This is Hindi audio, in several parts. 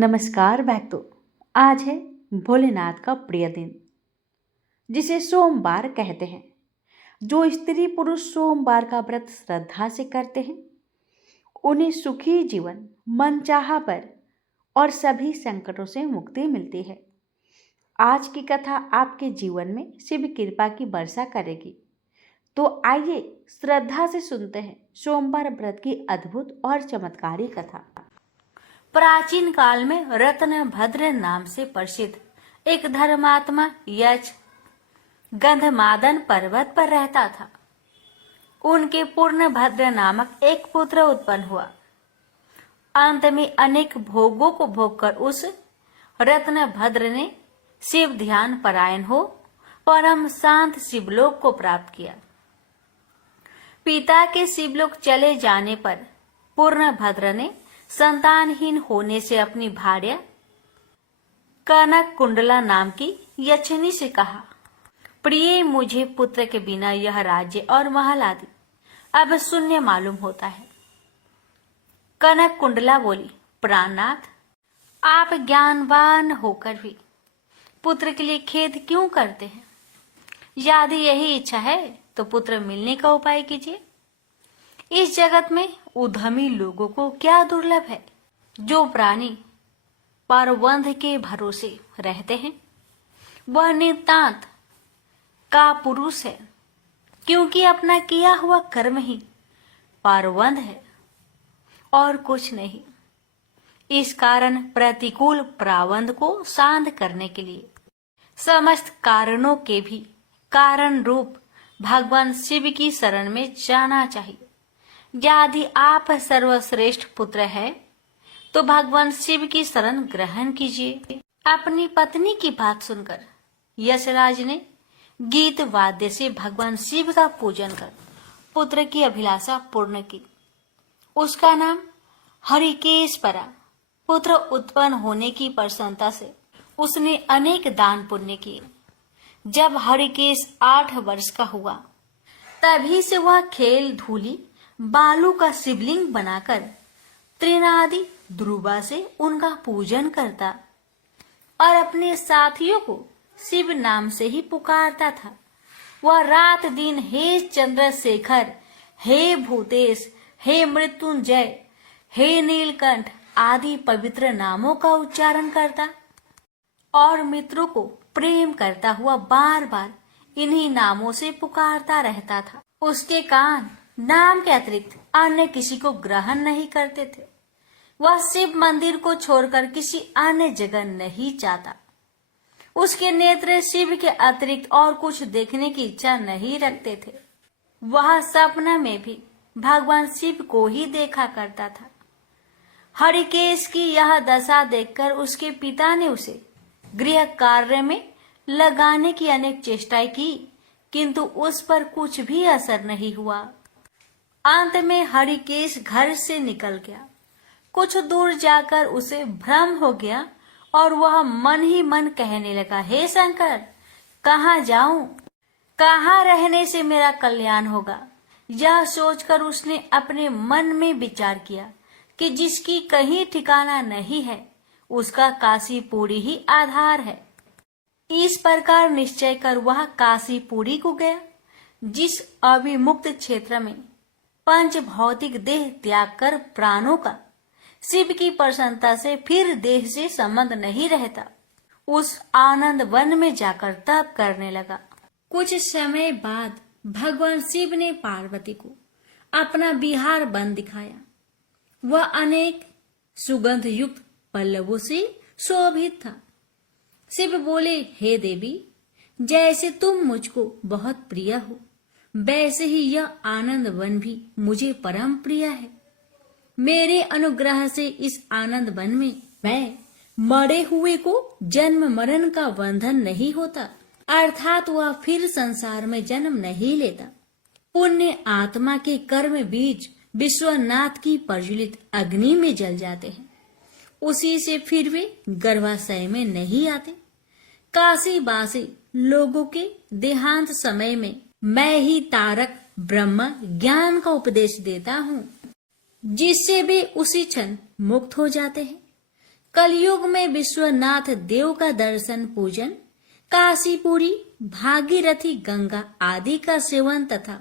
नमस्कार भक्तों। आज है भोलेनाथ का प्रिय दिन, जिसे सोमवार कहते हैं। जो स्त्री पुरुष सोमवार का व्रत श्रद्धा से करते हैं, उन्हें सुखी जीवन, मनचाहा वर और सभी संकटों से मुक्ति मिलती है। आज की कथा आपके जीवन में शिव कृपा की वर्षा करेगी। तो आइए श्रद्धा से सुनते हैं सोमवार व्रत की अद्भुत और चमत्कारी कथा। प्राचीन काल में रत्नभद्र नाम से प्रसिद्ध एक धर्मात्मा यक्ष गंधमादन पर्वत पर रहता था। उनके पूर्णभद्र नामक एक पुत्र उत्पन्न हुआ। अंत में अनेक भोगों को भोगकर उस रत्नभद्र ने शिव ध्यान परायण हो परम शांत शिवलोक को प्राप्त किया। पिता के शिवलोक चले जाने पर पूर्णभद्र ने संतानहीन होने से अपनी भार्या कनक कुंडला नाम की यक्षिणी से कहा, प्रिय, मुझे पुत्र के बिना यह राज्य और महल आदि अब शून्य मालूम होता है। कनक कुंडला बोली, प्राणनाथ, आप ज्ञानवान होकर भी पुत्र के लिए खेद क्यों करते हैं? यदि यही इच्छा है तो पुत्र मिलने का उपाय कीजिए। इस जगत में उद्यमी लोगों को क्या दुर्लभ है। जो प्राणी परवंध के भरोसे रहते हैं, वह नितांत का पुरुष है, क्योंकि अपना किया हुआ कर्म ही परवंध है और कुछ नहीं। इस कारण प्रतिकूल प्रावंध को शांत करने के लिए समस्त कारणों के भी कारण रूप भगवान शिव की शरण में जाना चाहिए। यदि आप सर्वश्रेष्ठ पुत्र है तो भगवान शिव की शरण ग्रहण कीजिए। अपनी पत्नी की बात सुनकर यशराज ने गीत वाद्य से भगवान शिव का पूजन कर पुत्र की अभिलाषा पूर्ण की। उसका नाम हरिकेश पड़ा। पुत्र उत्पन्न होने की प्रसन्नता से उसने अनेक दान पुण्य किए। जब हरिकेश 8 वर्ष का हुआ, तभी से वह खेल धूली बालू का शिवलिंग बनाकर त्रिनादि ध्रुवा से उनका पूजन करता और अपने साथियों को शिव नाम से ही पुकारता था। वह रात दिन हे चंद्रशेखर, हे भूतेश, हे मृत्युंजय, हे नीलकंठ आदि पवित्र नामों का उच्चारण करता और मित्रों को प्रेम करता हुआ बार बार इन्हीं नामों से पुकारता रहता था। उसके कान नाम के अतिरिक्त अन्य किसी को ग्रहण नहीं करते थे। वह शिव मंदिर को छोड़कर किसी अन्य जगह नहीं जाता। उसके नेत्र शिव के अतिरिक्त और कुछ देखने की इच्छा नहीं रखते थे। वह सपना में भी भगवान शिव को ही देखा करता था। हरिकेश की यह दशा देखकर उसके पिता ने उसे गृह कार्य में लगाने की अनेक चेष्टाएं की, किंतु उस पर कुछ भी असर नहीं हुआ। अंत में हरिकेश घर से निकल गया। कुछ दूर जाकर उसे भ्रम हो गया और वह मन ही मन कहने लगा, हे शंकर, कहाँ जाऊं? कहाँ रहने से मेरा कल्याण होगा? यह सोचकर उसने अपने मन में विचार किया कि जिसकी कहीं ठिकाना नहीं है, उसका काशीपुरी ही आधार है। इस प्रकार निश्चय कर वह काशीपुरी को गया, जिस अविमुक्त क्षेत्र में पंच भौतिक देह त्याग कर प्राणों का शिव की प्रसन्नता से फिर देह से संबंध नहीं रहता, उस आनंद वन में जाकर तप करने लगा। कुछ समय बाद भगवान शिव ने पार्वती को अपना बिहार वन दिखाया। वह अनेक सुगंध युक्त पल्लवों से शोभित था। शिव बोले, हे देवी, जैसे तुम मुझको बहुत प्रिय हो, वैसे ही यह आनंद वन भी मुझे परम प्रिय है। मेरे अनुग्रह से इस आनंद वन में मैं मरे हुए को जन्म मरण का बंधन नहीं होता, अर्थात वह फिर संसार में जन्म नहीं लेता। पुण्य आत्मा के कर्म बीज विश्वनाथ की प्रज्वलित अग्नि में जल जाते हैं, उसी से फिर वे गर्भाशय में नहीं आते। काशीवासी लोगों के देहांत समय में मैं ही तारक ब्रह्म ज्ञान का उपदेश देता हूँ, जिससे वे उसी क्षण मुक्त हो जाते हैं। कलयुग में विश्वनाथ देव का दर्शन पूजन, काशीपुरी, भागीरथी गंगा आदि का सेवन तथा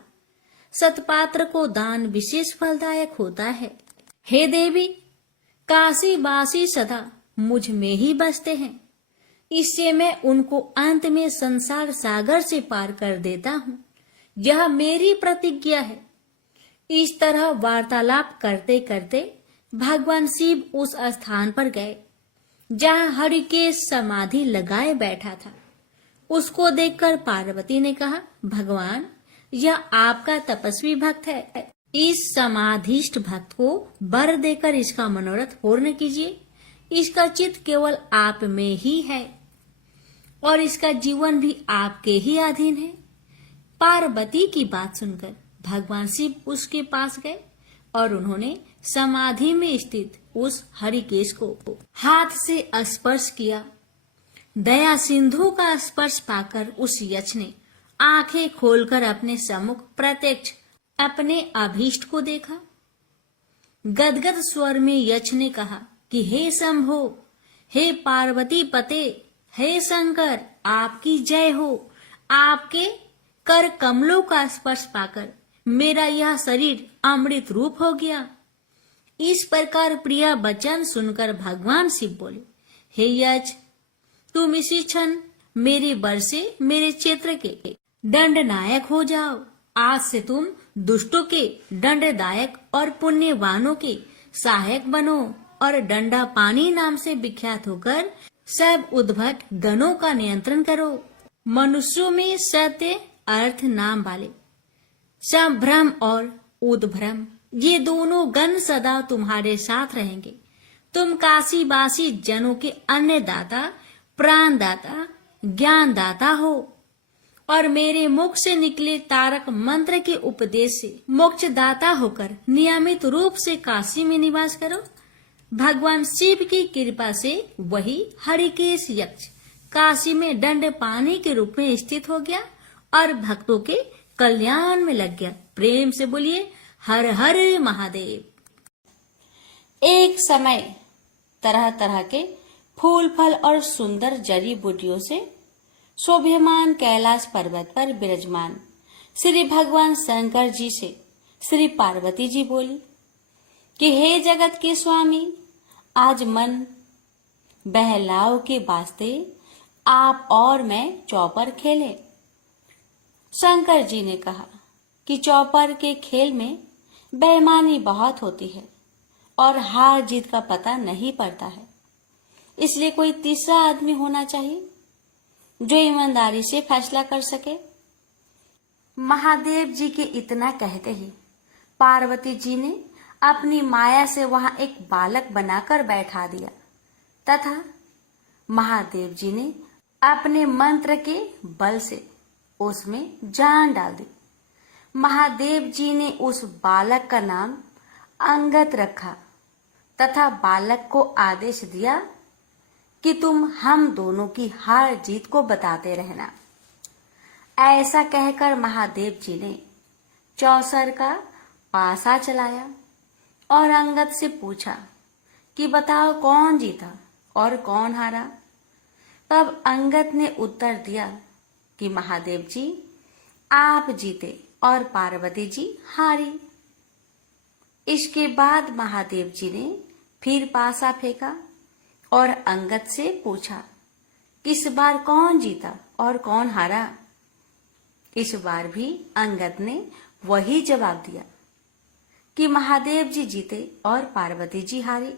सतपात्र को दान विशेष फलदायक होता है। हे देवी, काशी वासी सदा मुझ में ही बसते हैं, इससे मैं उनको अंत में संसार सागर से पार कर देता हूँ। यह मेरी प्रतिज्ञा है। इस तरह वार्तालाप करते करते भगवान शिव उस स्थान पर गए जहाँ हरिकेश समाधि लगाए बैठा था। उसको देखकर पार्वती ने कहा, भगवान, यह आपका तपस्वी भक्त है। इस समाधिष्ठ भक्त को वर देकर इसका मनोरथ पूर्ण कीजिए। इसका चित्त केवल आप में ही है और इसका जीवन भी आपके ही अधीन है। पार्वती की बात सुनकर भगवान शिव उसके पास गए और उन्होंने समाधि में स्थित उस हरिकेश को हाथ से स्पर्श किया। दया सिंधु का स्पर्श पाकर उस यक्ष ने आंखें खोलकर अपने सम्मुख प्रत्यक्ष अपने अभीष्ट को देखा। गदगद स्वर में यक्ष ने कहा कि हे शंभो, हे पार्वती पते, हे शंकर, आपकी जय हो। आपके कर कमलों का स्पर्श पाकर मेरा यह शरीर अमृत रूप हो गया। इस प्रकार प्रिया वचन सुनकर भगवान शिव बोले, हे यक्ष, तुम इसी क्षण मेरे वर से मेरे क्षेत्र के दंडनायक हो जाओ। आज से तुम दुष्टों के दंडदायक और पुण्यवानों के सहायक बनो और दंडा पानी नाम से विख्यात होकर सब उद्भट गणों का नियंत्रण करो। मनुष्यों में सत्य अर्थ नाम वाले संभ्रम और उद्भ्रम, ये दोनों गण सदा तुम्हारे साथ रहेंगे। तुम काशीवासी जनों के अन्नदाता, प्राणदाता, ज्ञानदाता हो और मेरे मुख से निकले तारक मंत्र के उपदेश से मोक्षदाता होकर नियमित रूप से काशी में निवास करो। भगवान शिव की कृपा से वही हरिकेश यक्ष काशी में दंड पानी के रूप में स्थित हो गया और भक्तों के कल्याण में लग गया। प्रेम से बोलिए हर हर महादेव। एक समय तरह तरह के फूल फल और सुंदर जड़ी बूटियों से शोभ्यमान कैलाश पर्वत पर विराजमान श्री भगवान शंकर जी से श्री पार्वती जी बोली कि हे जगत के स्वामी, आज मन बहलाव के वास्ते आप और मैं चौपर खेलें। शंकर जी ने कहा कि चौपर के खेल में बेईमानी बहुत होती है और हार जीत का पता नहीं पड़ता है, इसलिए कोई तीसरा आदमी होना चाहिए जो ईमानदारी से फैसला कर सके। महादेव जी के इतना कहते ही पार्वती जी ने अपनी माया से वहां एक बालक बनाकर बैठा दिया तथा महादेव जी ने अपने मंत्र के बल से उसमें जान डाल दी। महादेव जी ने उस बालक का नाम अंगद रखा तथा बालक को आदेश दिया कि तुम हम दोनों की हार जीत को बताते रहना। ऐसा कहकर महादेव जी ने चौसर का पासा चलाया और अंगद से पूछा कि बताओ कौन जीता और कौन हारा। तब अंगद ने उत्तर दिया कि महादेव जी आप जीते और पार्वती जी हारी। इसके बाद महादेव जी ने फिर पासा फेंका और अंगद से पूछा इस बार कौन जीता और कौन हारा। इस बार भी अंगद ने वही जवाब दिया कि महादेव जी जीते और पार्वती जी हारी।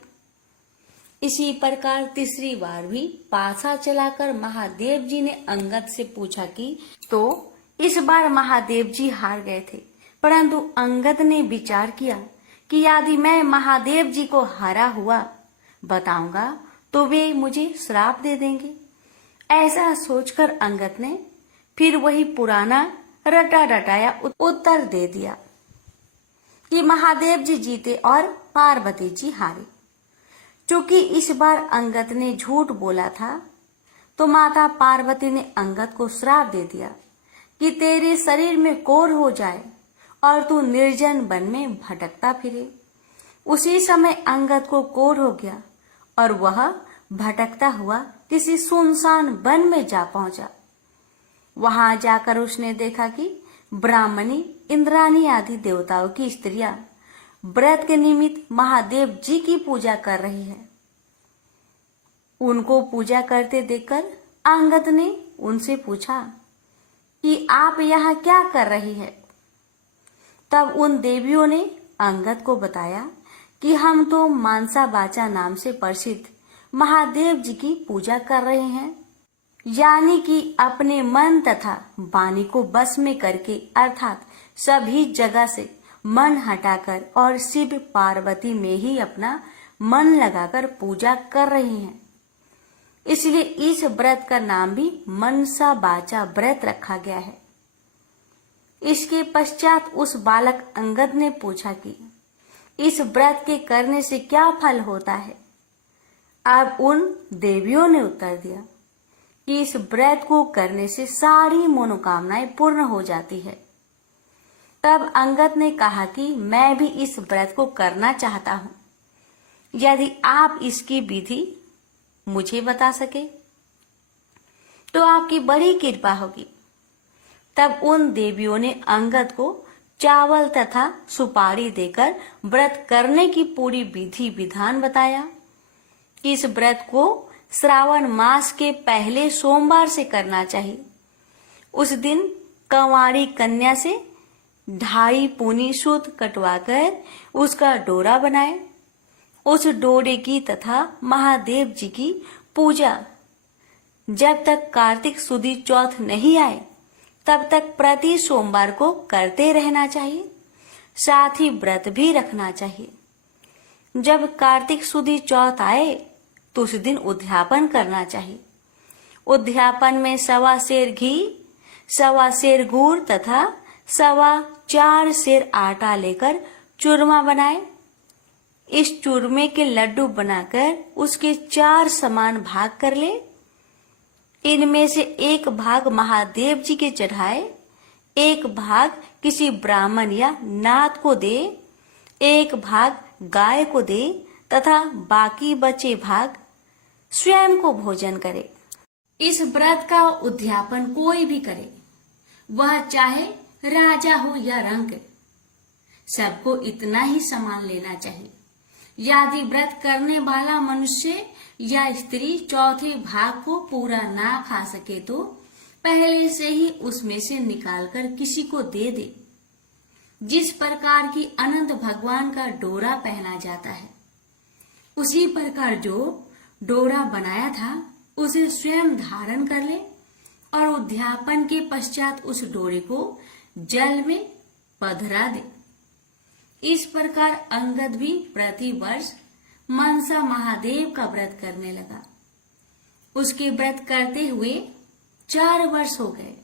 इसी प्रकार तीसरी बार भी पासा चलाकर महादेव जी ने अंगद से पूछा कि तो इस बार महादेव जी हार गए थे, परंतु अंगद ने विचार किया कि यदि मैं महादेव जी को हारा हुआ बताऊंगा तो वे मुझे श्राप दे देंगे। ऐसा सोचकर अंगद ने फिर वही पुराना रटा रटाया उत्तर दे दिया कि महादेव जी जीते और पार्वती जी हारे। चूंकि इस बार अंगद ने झूठ बोला था तो माता पार्वती ने अंगद को श्राप दे दिया कि तेरे शरीर में कोढ़ हो जाए और तू निर्जन वन में भटकता फिरे। उसी समय अंगद को कोढ़ हो गया और वह भटकता हुआ किसी सुनसान वन में जा पहुंचा। वहां जाकर उसने देखा कि ब्राह्मणी, इंद्राणी आदि देवताओं की स्त्रियां व्रत के निमित्त महादेव जी की पूजा कर रही है। उनको पूजा करते देखकर अंगद ने उनसे पूछा कि आप यहाँ क्या कर रही है? तब उन देवियों ने अंगद को बताया कि हम तो मानसा बाचा नाम से प्रसिद्ध महादेव जी की पूजा कर रहे हैं, यानी कि अपने मन तथा वाणी को बस में करके, अर्थात सभी जगह से मन हटाकर और शिव पार्वती में ही अपना मन लगाकर पूजा कर रहे हैं। इसलिए इस व्रत का नाम भी मनसा बाचा व्रत रखा गया है। इसके पश्चात उस बालक अंगद ने पूछा कि इस व्रत के करने से क्या फल होता है? अब उन देवियों ने उत्तर दिया कि इस व्रत को करने से सारी मनोकामनाएं पूर्ण हो जाती है। तब अंगद ने कहा कि मैं भी इस व्रत को करना चाहता हूं, यदि आप इसकी विधि मुझे बता सके तो आपकी बड़ी कृपा होगी। तब उन देवियों ने अंगद को चावल तथा सुपारी देकर व्रत करने की पूरी विधि विधान बताया। इस व्रत को श्रावण मास के पहले सोमवार से करना चाहिए। उस दिन कंवारी कन्या से 2.5 पूनी सूत कटवाकर उसका डोरा बनाए। उस डोरे की तथा महादेव जी की पूजा जब तक कार्तिक सुदी चौथ नहीं आए तब तक प्रति सोमवार को करते रहना चाहिए। साथ ही व्रत भी रखना चाहिए। जब कार्तिक सुदी चौथ आए तो उस दिन उद्यापन करना चाहिए। उद्यापन में 1.25 सेर घी, 1.25 सेर गुड़ तथा 4.25 सेर आटा लेकर चूरमा बनाए। इस चूरमे के लड्डू बनाकर उसके 4 समान भाग कर ले। इनमें से एक भाग महादेव जी के चढ़ाए, एक भाग किसी ब्राह्मण या नाथ को दे, एक भाग गाय को दे तथा बाकी बचे भाग स्वयं को भोजन करे। इस व्रत का उद्यापन कोई भी करे, वह चाहे राजा हो या रंक, सबको इतना ही सामान लेना चाहिए। यदि व्रत करने वाला मनुष्य या स्त्री चौथे भाग को पूरा ना खा सके तो पहले से ही उसमें से निकालकर किसी को दे दे। जिस प्रकार की अनंत भगवान का डोरा पहना जाता है, उसी प्रकार जो डोरा बनाया था उसे स्वयं धारण कर ले और उद्यापन के पश्चात उस डोरे को जल में पधरा दे। इस प्रकार अंगद भी प्रति वर्ष मनसा महादेव का व्रत करने लगा। उसके व्रत करते हुए 4 वर्ष हो गए।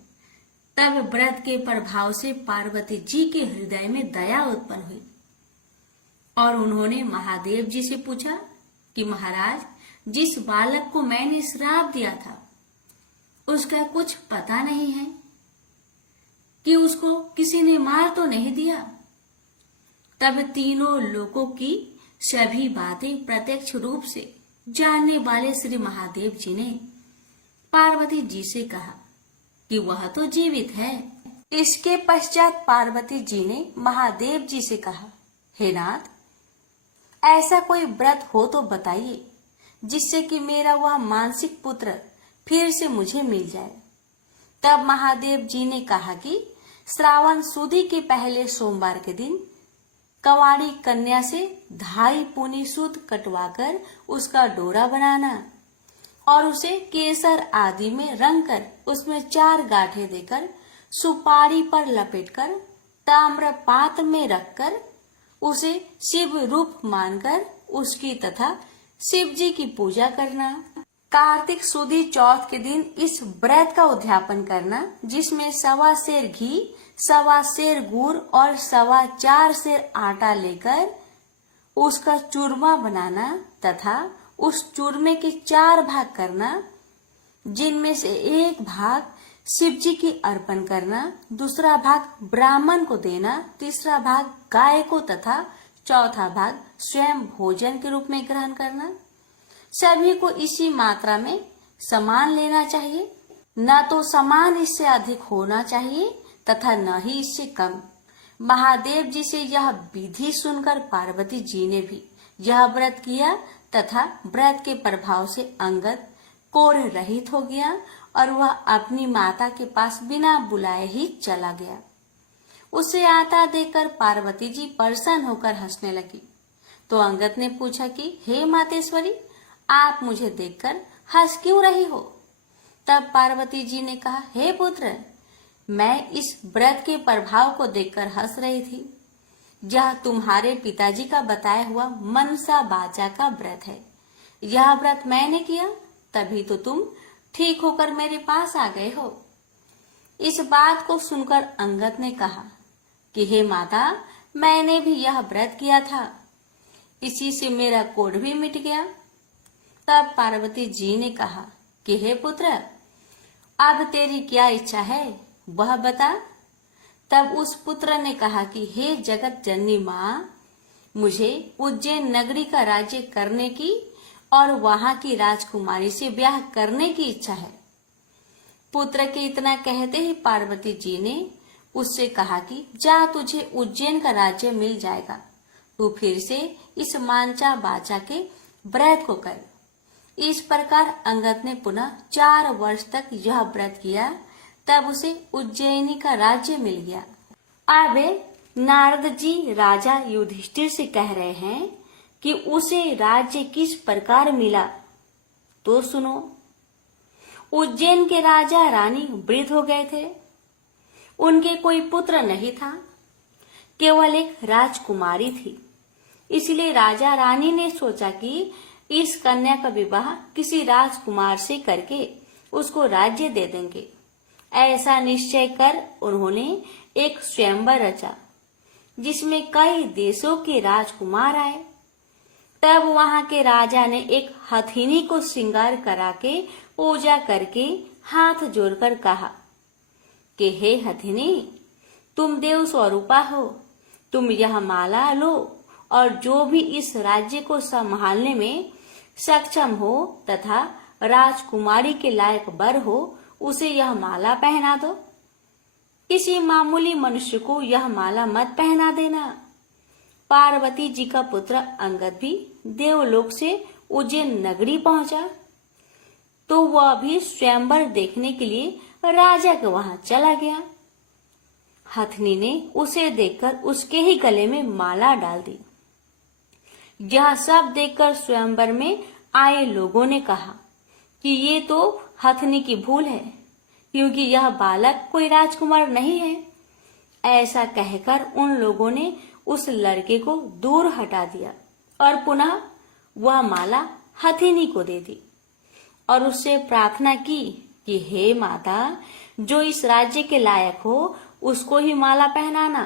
तब व्रत के प्रभाव से पार्वती जी के हृदय में दया उत्पन्न हुई और उन्होंने महादेव जी से पूछा कि महाराज, जिस बालक को मैंने श्राप दिया था उसका कुछ पता नहीं है कि उसको किसी ने मार तो नहीं दिया? तब तीनों लोगों की सभी बातें प्रत्यक्ष रूप से जानने वाले श्री महादेव जी ने पार्वती जी से कहा कि वह तो जीवित है। इसके पश्चात पार्वती जी ने महादेव जी से कहा, हे नाथ, ऐसा कोई व्रत हो तो बताइए जिससे कि मेरा वह मानसिक पुत्र फिर से मुझे मिल जाए। तब महादेव जी ने कहा कि श्रावण सुदी के पहले सोमवार के दिन कंवारी कन्या से 2.5 पूनी सूत कटवाकर उसका डोरा बनाना और उसे केसर आदि में रंग कर उसमें 4 गांठे देकर सुपारी पर लपेटकर ताम्र पात्र में रखकर उसे शिव रूप मानकर उसकी तथा शिव जी की पूजा करना। कार्तिक सुदी चौथ के दिन इस व्रत का उद्यापन करना, जिसमें 1.25 सेर घी, 1.25 सेर गुड़ और 4.25 सेर आटा लेकर उसका चूरमा बनाना तथा उस चूरमे के 4 भाग करना, जिनमें से एक भाग शिव जी की अर्पण करना, दूसरा भाग ब्राह्मण को देना, तीसरा भाग गाय को तथा चौथा भाग स्वयं भोजन के रूप में ग्रहण करना। सभी को इसी मात्रा में समान लेना चाहिए, न तो समान इससे अधिक होना चाहिए तथा न ही इससे कम। महादेव जी से यह विधि सुनकर पार्वती जी ने भी यह व्रत किया तथा व्रत के प्रभाव से अंगद कोढ़ रहित हो गया और वह अपनी माता के पास बिना बुलाए ही चला गया। उसे आता देखकर पार्वती जी प्रसन्न होकर हंसने लगी। तो अंगद ने पूछा कि हे मातेश्वरी, आप मुझे देखकर हंस क्यों रही हो? तब पार्वती जी ने कहा, हे पुत्र, मैं इस व्रत के प्रभाव को देखकर हंस रही थी। यह तुम्हारे पिताजी का बताया हुआ मनसा बाचा का व्रत है। यह व्रत मैंने किया, तभी तो तुम ठीक होकर मेरे पास आ गए हो। इस बात को सुनकर अंगद ने कहा कि हे माता, मैंने भी यह व्रत किया था, इसी से मेरा कोढ़ भी मिट गया। तब पार्वती जी ने कहा कि हे पुत्र, अब तेरी क्या इच्छा है वह बता। तब उस पुत्र ने कहा कि हे जगत जननी माँ, मुझे उज्जैन नगरी का राज्य करने की और वहां की राजकुमारी से ब्याह करने की इच्छा है। पुत्र के इतना कहते ही पार्वती जी ने उससे कहा कि जा, तुझे उज्जैन का राज्य मिल जाएगा, तू फिर से इस मांचा बाचा के व्रत को कर। इस प्रकार अंगद ने पुनः 4 वर्ष तक यह व्रत किया, तब उसे उज्जैनी का राज्य मिल गया। अब नारद जी राजा युधिष्ठिर से कह रहे हैं कि उसे राज्य किस प्रकार मिला, तो सुनो। उज्जैन के राजा रानी वृद्ध हो गए थे, उनके कोई पुत्र नहीं था, केवल एक राजकुमारी थी। इसलिए राजा रानी ने सोचा कि इस कन्या का विवाह किसी राजकुमार से करके उसको राज्य दे देंगे। ऐसा निश्चय कर उन्होंने एक स्वयंवर रचा, जिसमें कई देशों के राजकुमार आए। तब वहां के राजा ने एक हथिनी को श्रृंगार करा के पूजा करके हाथ जोड़कर कहा कि हे हथिनी, तुम देव स्वरूपा हो, तुम यह माला लो और जो भी इस राज्य को संभालने में सक्षम हो तथा राजकुमारी के लायक वर हो, उसे यह माला पहना दो। किसी मामूली मनुष्य को यह माला मत पहना देना। पार्वती जी का पुत्र अंगद भी देवलोक से उज्जैन नगरी पहुंचा, तो वह भी स्वयंवर देखने के लिए राजा के वहां चला गया। हथनी ने उसे देखकर उसके ही गले में माला डाल दी। यह सब देखकर स्वयंवर में आए लोगों ने कहा कि ये तो हथनी की भूल है, क्योंकि यह बालक कोई राजकुमार नहीं है। ऐसा कहकर उन लोगों ने उस लड़के को दूर हटा दिया और पुनः वह माला हथिनी को दे दी और उससे प्रार्थना की कि हे माता, जो इस राज्य के लायक हो उसको ही माला पहनाना।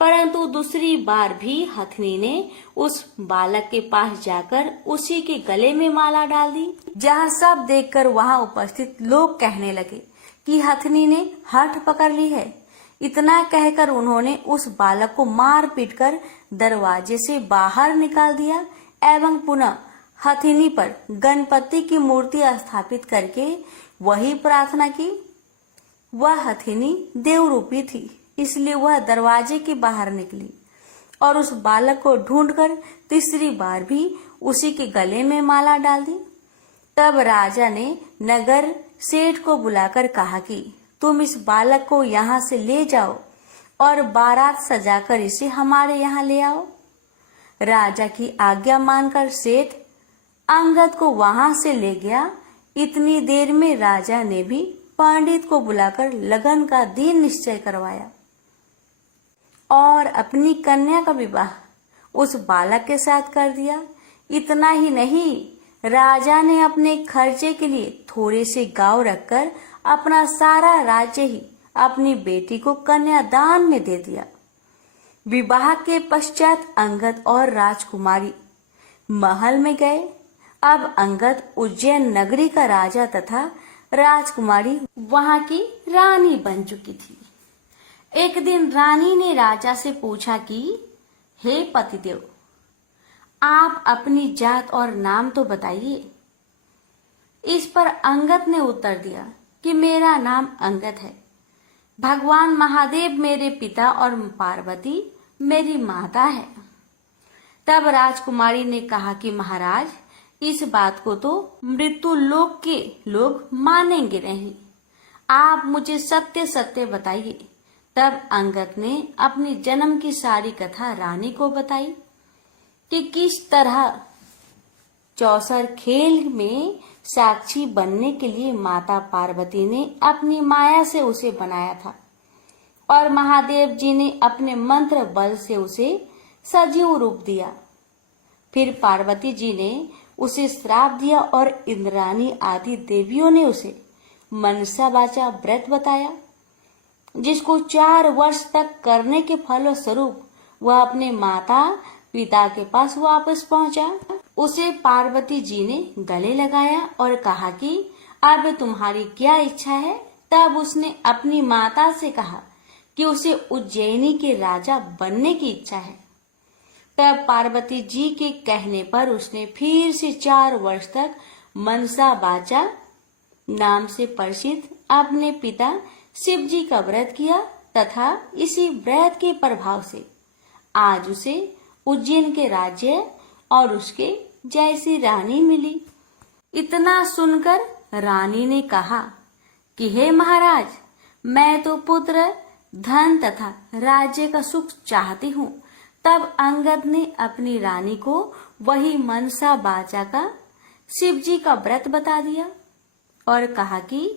परंतु दूसरी बार भी हथनी ने उस बालक के पास जाकर उसी के गले में माला डाल दी। जहाँ सब देखकर वहां उपस्थित लोग कहने लगे कि हथनी ने हठ पकड़ ली है। इतना कहकर उन्होंने उस बालक को मार पीट कर दरवाजे से बाहर निकाल दिया एवं पुनः हथिनी पर गणपति की मूर्ति स्थापित करके वही प्रार्थना की। वह हथिनी देवरूपी थी, इसलिए वह दरवाजे के बाहर निकली और उस बालक को ढूंढकर तीसरी बार भी उसी के गले में माला डाल दी। तब राजा ने नगर सेठ को बुलाकर कहा कि तुम इस बालक को यहाँ से ले जाओ और बारात सजाकर इसे हमारे यहाँ ले आओ। राजा की आज्ञा मानकर सेठ अंगद को वहां से ले गया। इतनी देर में राजा ने भी पंडित को बुलाकर लगन का दिन निश्चय करवाया और अपनी कन्या का विवाह उस बालक के साथ कर दिया। इतना ही नहीं, राजा ने अपने खर्चे के लिए थोड़े से गांव रखकर अपना सारा राज्य ही अपनी बेटी को कन्यादान में दे दिया। विवाह के पश्चात अंगद और राजकुमारी महल में गए। अब अंगद उज्जैन नगरी का राजा तथा राजकुमारी वहां की रानी बन चुकी थी। एक दिन रानी ने राजा से पूछा कि हे पतिदेव, आप अपनी जात और नाम तो बताइए। इस पर अंगद ने उत्तर दिया कि मेरा नाम अंगद है। भगवान महादेव मेरे पिता और पार्वती मेरी माता है। तब राजकुमारी ने कहा कि महाराज, इस बात को तो मृत्यु लोक के लोग मानेंगे नहीं, आप मुझे सत्य सत्य बताइए। तब अंगद ने अपनी जन्म की सारी कथा रानी को बताई कि किस तरह चौसर खेल में साक्षी बनने के लिए माता पार्वती ने अपनी माया से उसे बनाया था और महादेव जी ने अपने मंत्र बल से उसे सजीव रूप दिया। फिर पार्वती जी ने उसे श्राप दिया और इंद्राणी आदि देवियों ने उसे मनसा वाचा व्रत बताया, जिसको 4 वर्ष तक करने के फलस्वरूप वह अपने माता पिता के पास वापस पहुंचा। उसे पार्वती जी ने गले लगाया और कहा कि अब तुम्हारी क्या इच्छा है। तब उसने अपनी माता से कहा कि उसे उज्जैनी के राजा बनने की इच्छा है। तब पार्वती जी के कहने पर उसने फिर से 4 वर्ष तक मनसा वाचा नाम से प्रसिद्ध अपने पिता शिव जी का व्रत किया तथा इसी व्रत के प्रभाव से आज उसे उज्जैन के राज्य और उसके जैसी रानी मिली। इतना सुनकर रानी ने कहा कि हे महाराज, मैं तो पुत्र, धन तथा राज्य का सुख चाहती हूँ। तब अंगद ने अपनी रानी को वही मनसा वाचा का शिव जी का व्रत बता दिया और कहा कि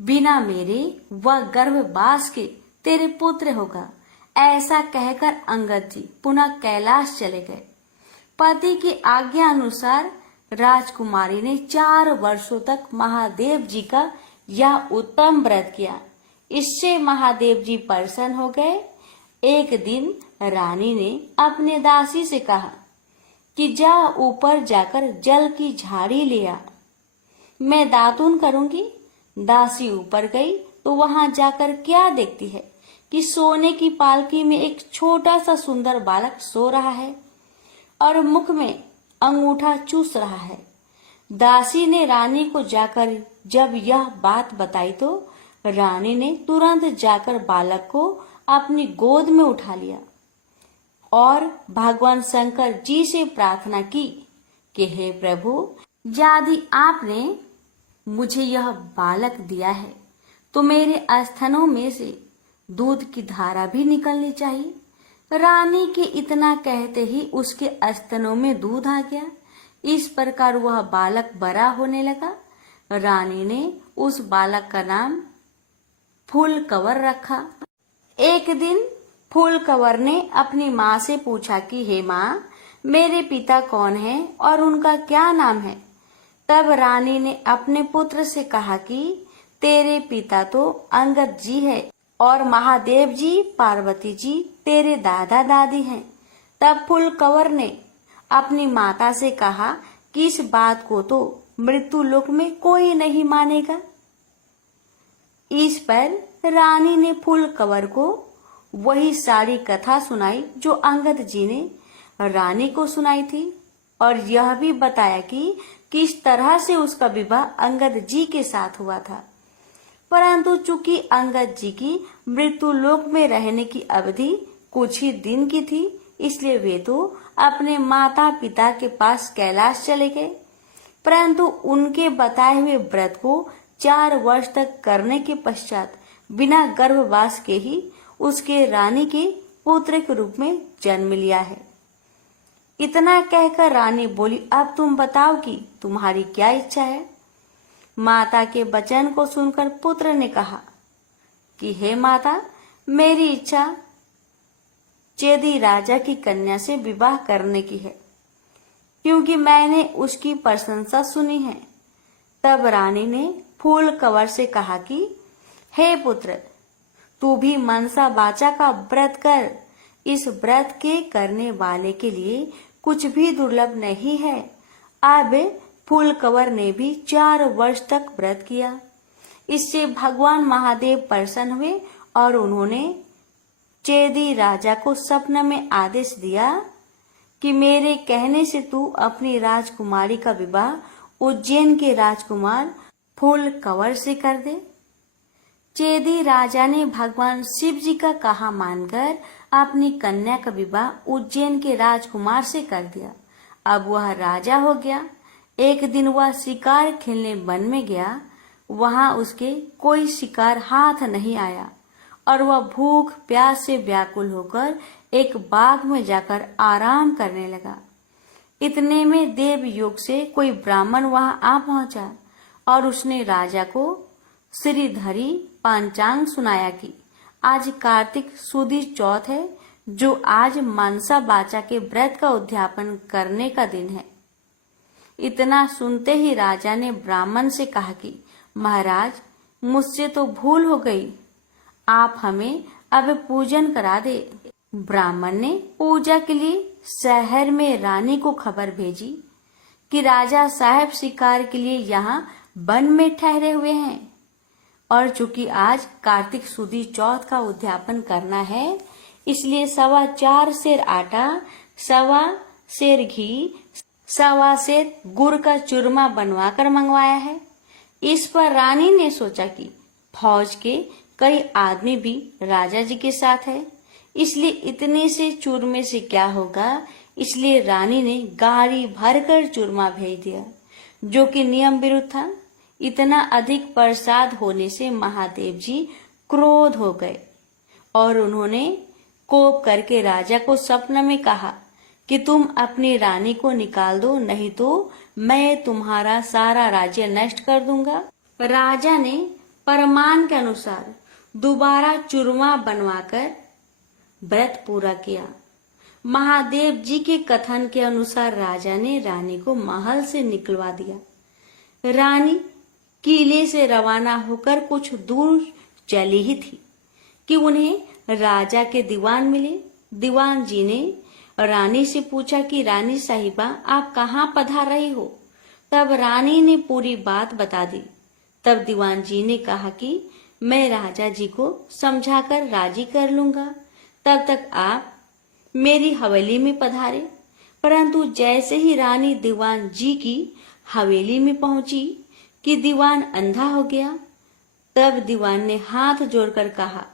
बिना मेरे वह गर्भवास के तेरे पुत्र होगा। ऐसा कहकर अंगद जी पुनः कैलाश चले गए। पति की आज्ञा अनुसार राजकुमारी ने 4 वर्षों तक महादेव जी का यह उत्तम व्रत किया। इससे महादेव जी प्रसन्न हो गए। एक दिन रानी ने अपने दासी से कहा कि जा ऊपर जाकर जल की झाड़ी ले आ, मैं दातुन करूंगी। दासी ऊपर गई तो वहां जाकर क्या देखती है कि सोने की पालकी में एक छोटा सा सुंदर बालक सो रहा है और मुख में अंगूठा चूस रहा है। दासी ने रानी को जाकर जब यह बात बताई तो रानी ने तुरंत जाकर बालक को अपनी गोद में उठा लिया और भगवान शंकर जी से प्रार्थना की कि हे प्रभु, यदि आपने मुझे यह बालक दिया है तो मेरे स्तनों में से दूध की धारा भी निकलनी चाहिए। रानी के इतना कहते ही उसके स्तनों में दूध आ गया। इस प्रकार वह बालक बड़ा होने लगा। रानी ने उस बालक का नाम फूलकवर रखा। एक दिन फूलकवर ने अपनी माँ से पूछा कि हे माँ, मेरे पिता कौन हैं और उनका क्या नाम है। तब रानी ने अपने पुत्र से कहा कि तेरे पिता तो अंगद जी है और महादेव जी, पार्वती जी तेरे दादा दादी हैं। तब फूलकवर ने अपनी माता से कहा कि इस बात को तो मृत्यु लोक में कोई नहीं मानेगा। इस पर रानी ने फूलकवर को वही सारी कथा सुनाई जो अंगद जी ने रानी को सुनाई थी और यह भी बताया कि किस तरह से उसका विवाह अंगद जी के साथ हुआ था। परंतु चूंकि अंगद जी की मृत्यु लोक में रहने की अवधि कुछ ही दिन की थी, इसलिए वे तो अपने माता पिता के पास कैलाश चले गए। परंतु उनके बताए हुए व्रत को 4 वर्ष तक करने के पश्चात बिना गर्भवास के ही उसके रानी के पुत्र के रूप में जन्म लिया है। इतना कहकर रानी बोली, अब तुम बताओ कि तुम्हारी क्या इच्छा है। माता के वचन को सुनकर पुत्र ने कहा कि हे माता, मेरी इच्छा चेदी राजा की कन्या से विवाह करने की है, क्योंकि मैंने उसकी प्रशंसा सुनी है। तब रानी ने फूलकवर से कहा कि हे पुत्र, तू भी मनसा वाचा का व्रत कर। इस व्रत के करने वाले के लिए कुछ भी दुर्लभ नहीं है। अब फूलकवर ने भी 4 वर्ष तक व्रत किया। इससे भगवान महादेव प्रसन्न हुए और उन्होंने चेदी राजा को स्वप्न में आदेश दिया कि मेरे कहने से तू अपनी राजकुमारी का विवाह उज्जैन के राजकुमार फूल कंवर से कर दे। चेदी राजा ने भगवान शिव जी का कहा मानकर अपनी कन्या का विवाह उज्जैन के राजकुमार से कर दिया। अब वह राजा हो गया। एक दिन वह शिकार खेलने वन में गया। वहां उसके कोई शिकार हाथ नहीं आया और वह भूख प्यास से व्याकुल होकर एक बाग में जाकर आराम करने लगा। इतने में देवयोग से कोई ब्राह्मण वहां आ पहुंचा और उसने राजा को श्रीधरी पंचांग सुनाया कि आज कार्तिक सुदी चौथ है, जो आज मनसा बाचा के व्रत का उद्यापन करने का दिन है। इतना सुनते ही राजा ने ब्राह्मण से कहा कि महाराज, मुझसे तो भूल हो गई, आप हमें अब पूजन करा दे। ब्राह्मण ने पूजा के लिए शहर में रानी को खबर भेजी कि राजा साहब शिकार के लिए यहाँ वन में ठहरे हुए हैं और चूंकि आज कार्तिक सुदी चौथ का उद्यापन करना है, इसलिए 4.25 सेर आटा, 1.25 सेर घी, 1.25 सेर गुड़ का चूरमा बनवाकर मंगवाया है। इस पर रानी ने सोचा कि फौज के कई आदमी भी राजा जी के साथ है, इसलिए इतने से चूरमे से क्या होगा, इसलिए रानी ने गाड़ी भरकर चूरमा भेज दिया, जो कि नियम विरुद्ध था। इतना अधिक प्रसाद होने से महादेव जी क्रोध हो गए और उन्होंने कोप करके राजा को स्वप्न में कहा कि तुम अपनी रानी को निकाल दो, नहीं तो मैं तुम्हारा सारा राज्य नष्ट कर दूंगा। राजा ने परमान के अनुसार दोबारा चूरमा बनवाकर व्रत पूरा किया। महादेव जी के कथन के अनुसार राजा ने रानी को महल से निकलवा दिया। रानी किले से रवाना होकर कुछ दूर चली ही थी कि उन्हें राजा के दीवान मिले। दीवान जी ने रानी से पूछा कि रानी साहिबा, आप कहाँ पधार रही हो? तब रानी ने पूरी बात बता दी। तब दीवान जी ने कहा कि मैं राजा जी को समझाकर राजी कर लूंगा, तब तक आप मेरी हवेली में पधारे। परंतु जैसे ही रानी दीवान जी की हवेली में पहुंची कि दीवान अंधा हो गया। तब दीवान ने हाथ जोड़कर कहा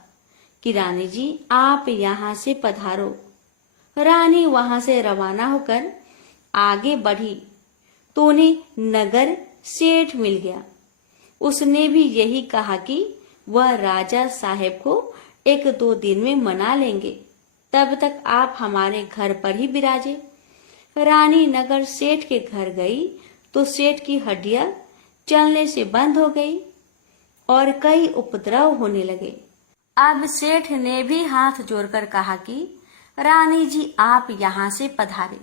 कि रानी जी, आप यहाँ से पधारो। रानी वहां से रवाना होकर आगे बढ़ी तो उन्हें नगर सेठ मिल गया। उसने भी यही कहा कि वह राजा साहेब को 1-2 दिन में मना लेंगे, तब तक आप हमारे घर पर ही विराजे। रानी नगर सेठ के घर गई तो सेठ की हड्डियां चलने से बंद हो गई और कई उपद्रव होने लगे। अब सेठ ने भी हाथ जोड़कर कहा कि रानी जी, आप यहाँ से पधारे।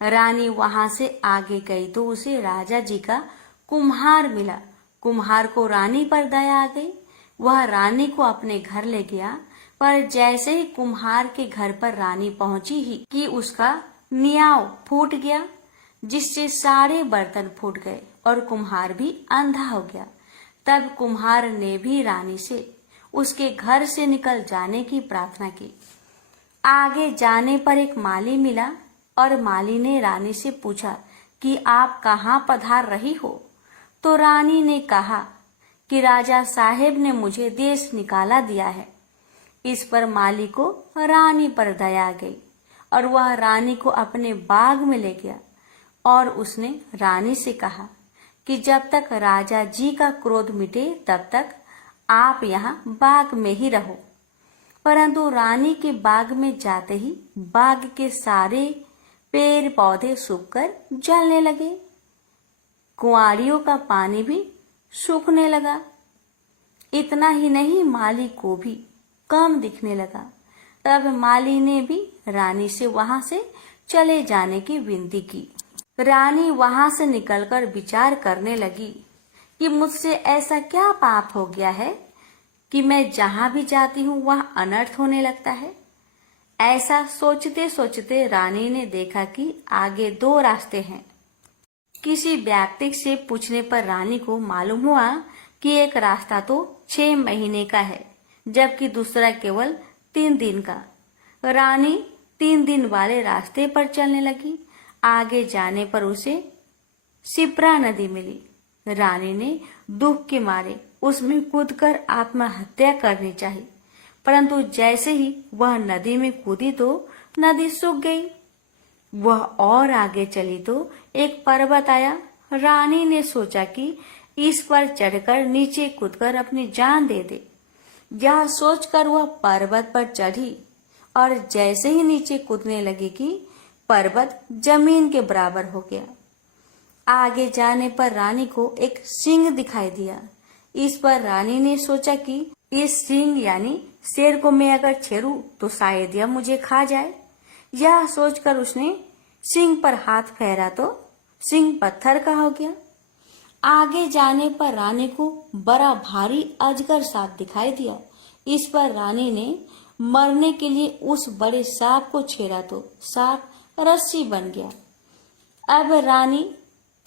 रानी वहां से आगे गई तो उसे राजा जी का कुम्हार मिला। कुम्हार को रानी पर दया आ गई। वह रानी को अपने घर ले गया, पर जैसे ही कुम्हार के घर पर रानी पहुंची ही कि उसका नियाव फूट गया, जिससे सारे बर्तन फूट गए और कुम्हार भी अंधा हो गया। तब कुम्हार ने भी रानी से उसके घर से निकल जाने की प्रार्थना की। आगे जाने पर एक माली मिला और माली ने रानी से पूछा कि आप कहाँ पधार रही हो? तो रानी ने कहा कि राजा साहेब ने मुझे देश निकाला दिया है। इस पर माली को रानी पर दया आ गई और वह रानी को अपने बाग में ले गया और उसने रानी से कहा कि जब तक राजा जी का क्रोध मिटे तब तक आप यहाँ बाग में ही रहो। परंतु रानी के बाग में जाते ही बाग के सारे पेड़ पौधे सूखकर जलने लगे। कुंवारियों का पानी भी सूखने लगा। इतना ही नहीं, माली को भी कम दिखने लगा। तब माली ने भी रानी से वहां से चले जाने की विनती की। रानी वहां से निकलकर विचार करने लगी कि मुझसे ऐसा क्या पाप हो गया है कि मैं जहां भी जाती हूँ वहां अनर्थ होने लगता है। ऐसा सोचते सोचते रानी ने देखा कि आगे 2 रास्ते हैं। किसी व्यक्ति से पूछने पर रानी को मालूम हुआ कि एक रास्ता तो 6 महीने का है, जबकि दूसरा केवल 3 दिन का। रानी 3 दिन वाले रास्ते पर चलने लगी। आगे जाने पर उसे शिप्रा नदी मिली। रानी ने दुख के मारे उसमें कूदकर आत्महत्या करनी चाहिए, परंतु जैसे ही वह नदी में कूदी तो नदी सूख गई। वह और आगे चली तो एक पर्वत आया। रानी ने सोचा कि इस पर चढ़कर नीचे कूदकर अपनी जान दे दे। यह सोचकर वह पर्वत पर चढ़ी और जैसे ही नीचे कूदने लगी कि पर्वत जमीन के बराबर हो गया। आगे जाने पर रानी को एक सिंह दिखाई दिया। इस पर रानी ने सोचा कि इस सिंह यानी शेर को मैं अगर छेड़ूं तो शायद यह मुझे खा जाए। यह सोचकर उसने सिंह पर हाथ फेरा तो सिंह पत्थर का हो गया। आगे जाने पर रानी को बड़ा भारी अजगर सांप दिखाई दिया। इस पर रानी ने मरने के लिए उस बड़े सांप को छेड़ा तो सांप रस्सी बन गया। अब रानी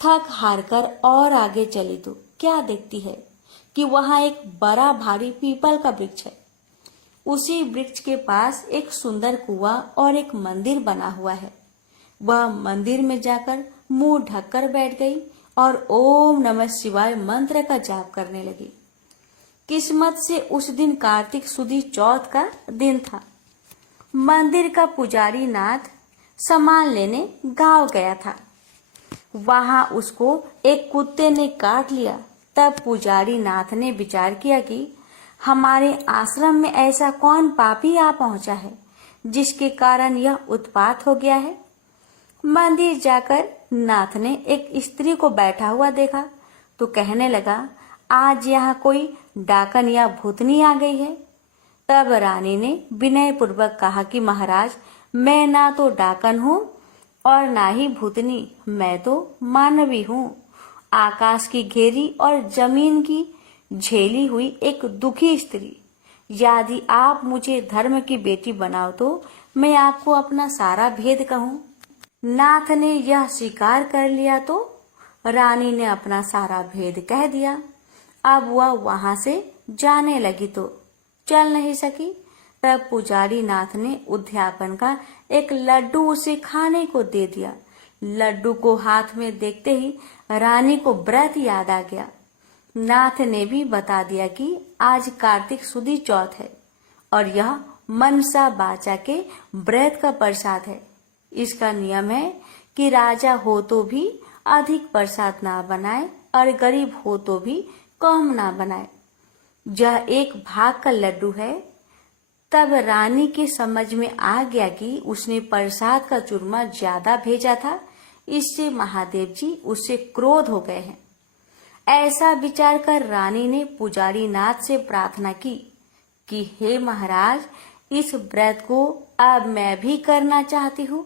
थक हार कर और आगे चली तो क्या देखती है कि वहां एक बड़ा भारी पीपल का वृक्ष है। उसी वृक्ष के पास एक सुंदर कुआं और एक मंदिर बना हुआ है। वह मंदिर में जाकर मुंह ढककर बैठ गई और ओम नमः शिवाय मंत्र का जाप करने लगी। किस्मत से उस दिन कार्तिक सुदी चौथ का दिन था। मंदिर का पुजारी नाथ सामान लेने गांव गया था। वहां उसको एक कुत्ते ने काट लिया। तब पुजारी नाथ ने विचार किया कि हमारे आश्रम में ऐसा कौन पापी आ पहुंचा है जिसके कारण यह उत्पात हो गया है। मंदिर जाकर नाथ ने एक स्त्री को बैठा हुआ देखा तो कहने लगा, आज यहाँ कोई डाकन या भूतनी आ गई है। तब रानी ने विनय पूर्वक कहा कि महाराज, मैं ना तो डाकन हूँ और ना ही भूतनी, मैं तो मानवी हूँ। आकाश की घेरी और जमीन की झेली हुई एक दुखी स्त्री। यदि आप मुझे धर्म की बेटी बनाओ तो मैं आपको अपना सारा भेद कहूँ। नाथ ने यह स्वीकार कर लिया तो रानी ने अपना सारा भेद कह दिया। अब वह वहां से जाने लगी तो चल नहीं सकी। तब पुजारी नाथ ने उद्यापन का एक लड्डू उसे खाने को दे दिया। लड्डू को हाथ में देखते ही रानी को व्रत याद आ गया। नाथ ने भी बता दिया कि आज कार्तिक सुदी चौथ है और यह मनसा बाचा के व्रत का प्रसाद है। इसका नियम है कि राजा हो तो भी अधिक प्रसाद ना बनाए और गरीब हो तो भी कम ना बनाए। यह एक भाग का लड्डू है। तब रानी के समझ में आ गया कि उसने प्रसाद का चूरमा ज्यादा भेजा था, इससे महादेव जी उससे क्रोध हो गए हैं। ऐसा विचार कर रानी ने पुजारी नाथ से प्रार्थना की कि हे महाराज, इस व्रत को अब मैं भी करना चाहती हूँ।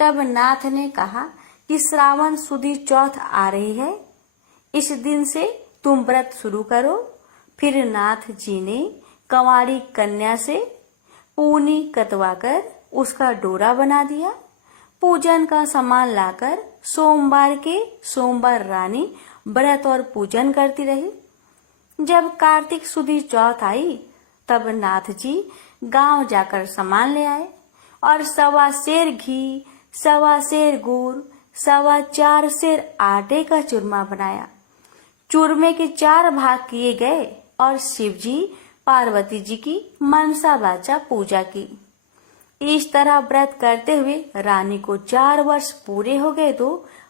तब नाथ ने कहा कि श्रावण सुदी चौथ आ रही है, इस दिन से तुम व्रत शुरू करो। फिर नाथ जी ने कंवारी कन्या से पूनी कतवाकर उसका डोरा बना दिया। पूजन का सामान लाकर सोमवार के सोमवार रानी व्रत और पूजन करती रही। जब कार्तिक सुदी चौथ आई तब नाथ जी गांव जाकर सामान ले आए और 1.25 सेर घी, 1.25 सेर गुड़, 4.25 सेर आटे का चूरमा बनाया। चूरमे के 4 भाग किए गए और शिव जी पार्वती जी की मनसा बाचा पूजा की। इस तरह व्रत करते हुए रानी को 4 वर्ष पूरे हो गए तो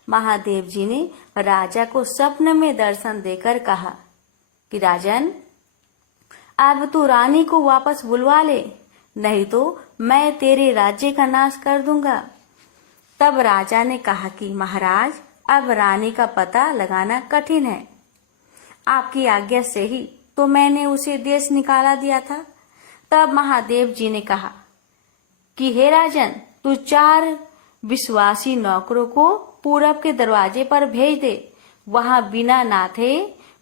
महादेव जी ने राजा को स्वप्न में दर्शन देकर कहा कि राजन, अब तू रानी को वापस बुलवा ले, नहीं तो मैं तेरे राज्य का नाश कर दूंगा। तब राजा ने कहा कि महाराज, अब रानी का पता लगाना कठिन है। आपकी आज्ञा से ही तो मैंने उसे देश निकाला दिया था। तब महादेव जी ने कहा कि हे राजन, तू 4 विश्वासी नौकरों को पूरब के दरवाजे पर भेज दे। वहां बिना नाथे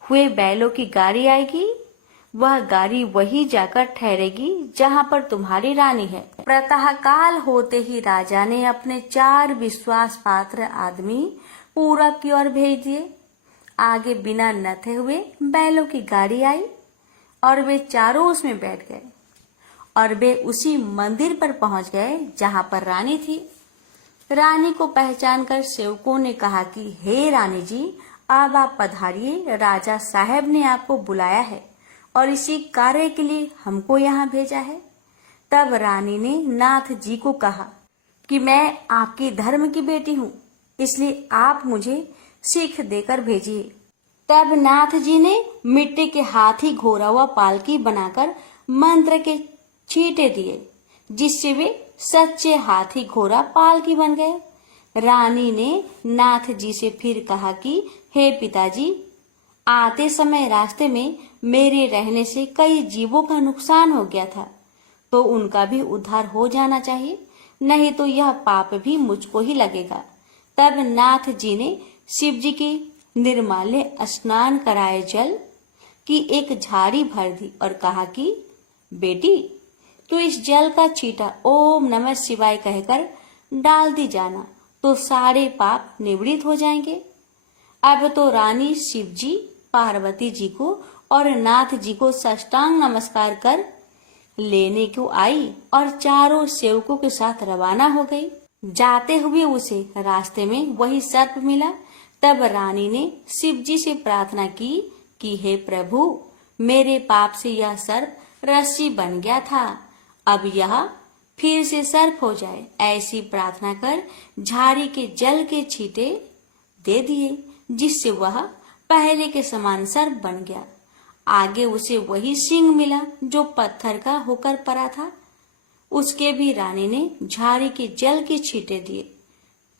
हुए बैलों की गाड़ी आएगी। वह गाड़ी वही जाकर ठहरेगी जहां पर तुम्हारी रानी है। प्रातः काल होते ही राजा ने अपने 4 विश्वास पात्र आदमी पूरब की ओर भेज दिए। आगे बिना नथे हुए बैलों की गाड़ी आई और वे चारों उसमें बैठ गए और वे उसी मंदिर पर पहुंच गए जहां पर रानी थी। रानी को पहचानकर सेवकों ने कहा कि हे रानी जी, अब आप पधारिए, राजा साहब ने आपको बुलाया है और इसी कार्य के लिए हमको यहाँ भेजा है। तब रानी ने नाथ जी को कहा कि मैं आपके धर्म की बेटी हूँ, इसलिए आप मुझे सीख देकर भेजिए। तब नाथ जी ने मिट्टी के हाथी घोरा हुआ पालकी बनाकर मंत्र के छींटे दिए, जिससे वे सच्चे हाथी घोड़ा पालकी बन गए। रानी ने नाथ जी से फिर कहा कि हे पिताजी, आते समय रास्ते में मेरे रहने से कई जीवों का नुकसान हो गया था, तो उनका भी उद्धार हो जाना चाहिए, नहीं तो यह पाप भी मुझको ही लगेगा। तब नाथ जी ने शिव जी के निर्माल्य स्नान कराए जल की एक झाड़ी भर दी और कहा कि बेटी, तो इस जल का छींटा ओम नमः शिवाय कहकर डाल दी जाना, तो सारे पाप निवृत्त हो जाएंगे। अब तो रानी शिव जी, पार्वती जी को और नाथ जी को साष्टांग नमस्कार कर लेने को आई और चारों सेवकों के साथ रवाना हो गई। जाते हुए उसे रास्ते में वही सर्प मिला। तब रानी ने शिव जी से प्रार्थना की कि हे प्रभु, मेरे पाप से यह सर्प रस्सी बन गया था, अब यह फिर से सर्प हो जाए, ऐसी प्रार्थना कर झाड़ी के जल के छींटे दे दिए, जिससे वह पहले के समान सर्प बन गया। आगे उसे वही सिंह मिला जो पत्थर का होकर पड़ा था। उसके भी रानी ने झाड़ी के जल के छींटे दिए,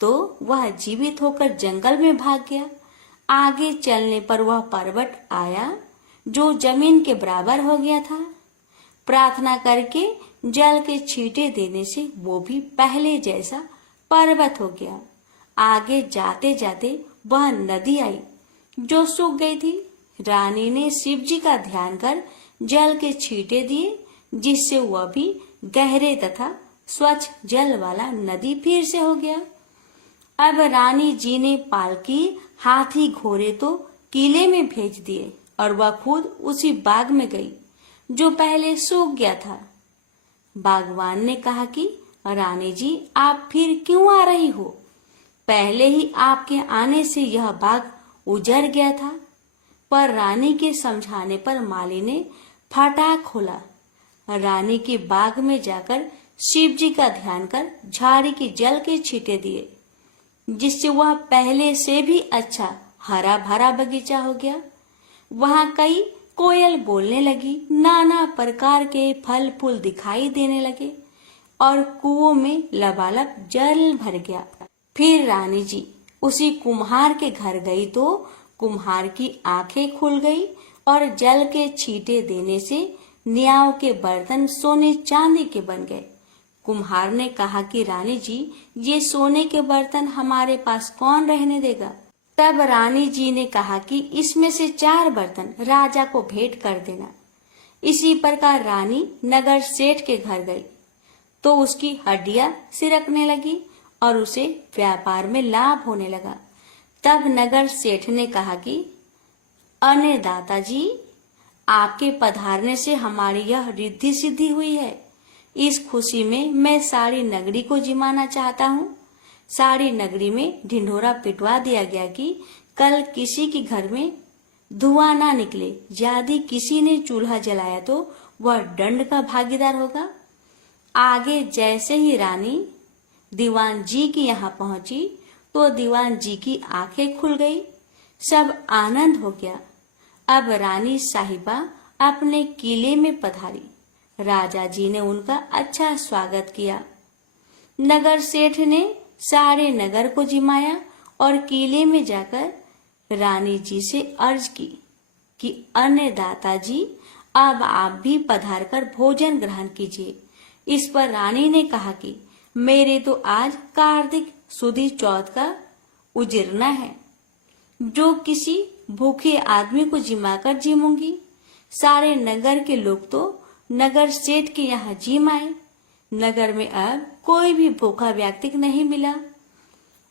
तो वह जीवित होकर जंगल में भाग गया। आगे चलने पर वह पर्वत आया जो जमीन के बराबर हो गया था। प्रार्थना करके जल के छींटे देने से वो भी पहले जैसा पर्वत हो गया। आगे जाते जाते वह नदी आई जो सूख गई थी। रानी ने शिव जी का ध्यान कर जल के छींटे दिए, जिससे वह भी गहरे तथा स्वच्छ जल वाला नदी फिर से हो गया। अब रानी जी ने पालकी, हाथी घोड़े तो किले में भेज दिए और वह खुद उसी बाग में गई जो पहले सूख गया था। बागवान ने कहा कि रानी जी, आप फिर क्यों आ रही हो? पहले ही आपके आने से यह बाग उजड़ गया था। पर रानी के समझाने पर माली ने फाटक खोला। रानी के बाग में जाकर शिव जी का ध्यान कर झाड़ी के जल के छींटे दिए, जिससे वह पहले से भी अच्छा हरा भरा बगीचा हो गया। वहां कई कोयल बोलने लगी, नाना प्रकार के फल फूल दिखाई देने लगे और कुओं में लबालब जल भर गया। फिर रानी जी उसी कुम्हार के घर गई तो कुम्हार की आंखें खुल गई और जल के छींटे देने से न्याव के बर्तन सोने चांदी के बन गए। कुम्हार ने कहा कि रानी जी, ये सोने के बर्तन हमारे पास कौन रहने देगा? तब रानी जी ने कहा कि इसमें से 4 बर्तन राजा को भेंट कर देना। इसी प्रकार रानी नगर सेठ के घर गई तो उसकी हड्डियां सिरकने लगी और उसे व्यापार में लाभ होने लगा। तब नगर सेठ ने कहा कि अन्नदाता जी, आपके पधारने से हमारी यह रिद्धि सिद्धि हुई है। इस खुशी में मैं सारी नगरी को जिमाना चाहता हूँ। सारी नगरी में ढिंढोरा पिटवा दिया गया कि कल किसी के घर में धुआं ना निकले। यदि किसी ने चूल्हा जलाया तो वह दंड का भागीदार होगा। आगे जैसे ही रानी दीवान जी के यहाँ पहुंची तो दीवान जी की आंखें खुल गई। सब आनंद हो गया। अब रानी साहिबा अपने किले में पधारी। राजा जी ने उनका अच्छा स्वागत किया। नगर सेठ ने सारे नगर को जिमाया और किले में जाकर रानी जी से अर्ज की कि अन्नदाता जी, अब आप भी पधार कर भोजन ग्रहण कीजिए। इस पर रानी ने कहा कि मेरे तो आज कार्तिक सुदी चौथ का उजिरना है, जो किसी भूखे आदमी को जिमाकर जीमूंगी। सारे नगर के लोग तो नगर सेठ के यहाँ जिम आए। नगर में अब कोई भी भूखा व्यक्ति नहीं मिला।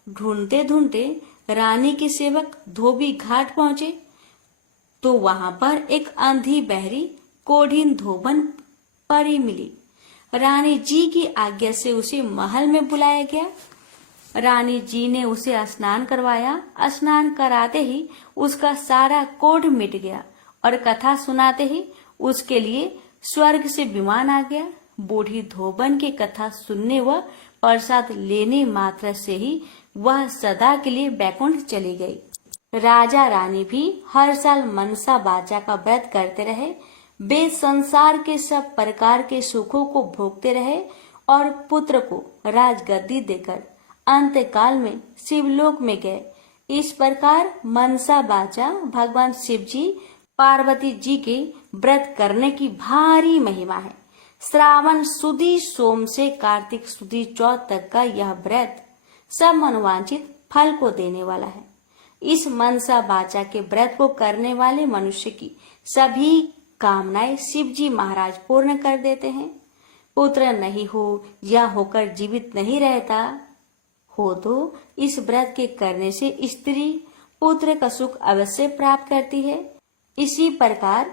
ढूंढते ढूंढते रानी के सेवक धोबी घाट पहुंचे तो वहां पर एक अंधी बहरी कोढ़ीन धोबन परी मिली। रानी जी की आज्ञा से उसे महल में बुलाया गया। रानी जी ने उसे स्नान करवाया। स्नान कराते ही उसका सारा कोढ़ मिट गया और कथा सुनाते ही उसके लिए स्वर्ग से विमान आ गया। बूढ़ी धोबन की कथा सुनने व प्रसाद लेने मात्र से ही वह सदा के लिए बैकुंठ चली गई। राजा रानी भी हर साल मनसा बाचा का व्रत करते रहे। वे संसार के सब प्रकार के सुखों को भोगते रहे और पुत्र को राजगद्दी देकर अंतकाल में शिवलोक में गए। इस प्रकार मनसा बाचा भगवान शिव जी पार्वती जी के व्रत करने की भारी महिमा है। श्रावण सुदी सोम से कार्तिक सुदी चौथ तक का यह व्रत सब मनोवांछित फल को देने वाला है। इस मनसा बाचा के व्रत को करने वाले मनुष्य की सभी कामनाएं शिव जी महाराज पूर्ण कर देते हैं। पुत्र नहीं हो या होकर जीवित नहीं रहता हो तो इस व्रत के करने से स्त्री पुत्र का सुख अवश्य प्राप्त करती है। इसी प्रकार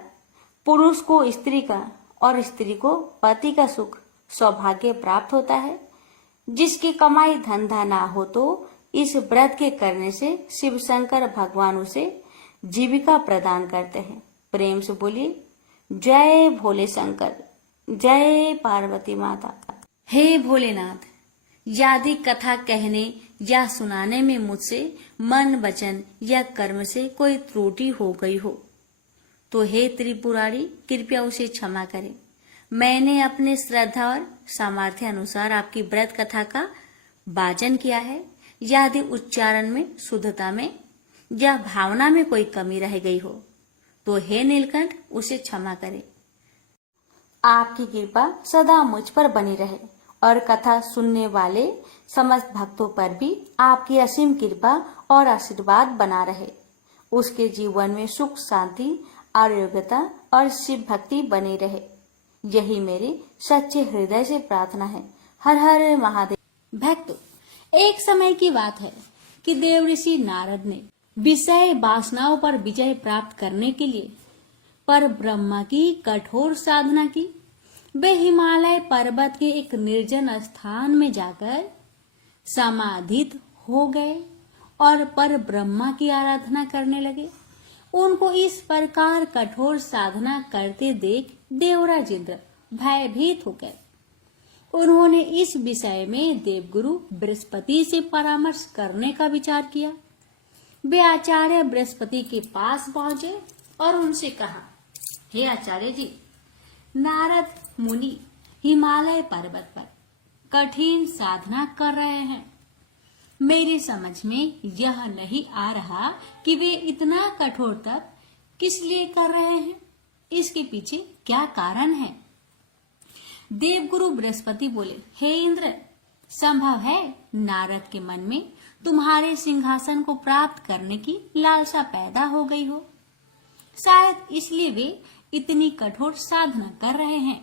पुरुष को स्त्री का और स्त्री को पति का सुख सौभाग्य प्राप्त होता है। जिसकी कमाई धंधा ना हो तो इस व्रत के करने से शिव शंकर भगवान उसे जीविका प्रदान करते हैं। प्रेम से बोलिए जय भोले शंकर, जय पार्वती माता। हे भोलेनाथ, यदि कथा कहने या सुनाने में मुझसे मन वचन या कर्म से कोई त्रुटि हो गई हो तो हे त्रिपुरारी कृपया उसे क्षमा करें। मैंने अपने श्रद्धा और सामर्थ्य अनुसार आपकी व्रत कथा का वाचन किया है। यदि उच्चारण में, शुद्धता में या भावना में कोई कमी रह गई हो तो हे नीलकंठ उसे क्षमा करें। आपकी कृपा सदा मुझ पर बनी रहे और कथा सुनने वाले समस्त भक्तों पर भी आपकी असीम कृपा और आशीर्वाद बना रहे। उसके जीवन में सुख, शांति, आरोग्यता और शिव भक्ति बनी रहे। यही मेरी सच्चे हृदय से प्रार्थना है। हर हर महादेव। भक्तों, एक समय की बात है कि देव ऋषि नारद ने विषय वासनाओं पर विजय प्राप्त करने के लिए पर ब्रह्मा की कठोर साधना की। वे हिमालय पर्वत के एक निर्जन स्थान में जाकर समाधित हो गए और पर ब्रह्मा की आराधना करने लगे। उनको इस प्रकार कठोर साधना करते देख देवराज इंद्र भयभीत हो गए। उन्होंने इस विषय में देवगुरु बृहस्पति से परामर्श करने का विचार किया। वे आचार्य बृहस्पति के पास पहुंचे और उनसे कहा, हे आचार्य जी, नारद मुनि हिमालय पर्वत पर कठिन साधना कर रहे हैं। मेरी समझ में यह नहीं आ रहा कि वे इतना कठोर तप किस लिए कर रहे हैं। इसके पीछे क्या कारण है। देवगुरु बृहस्पति बोले, हे इंद्र, संभव है नारद के मन में तुम्हारे सिंहासन को प्राप्त करने की लालसा पैदा हो गई हो। शायद इसलिए वे इतनी कठोर साधना कर रहे हैं।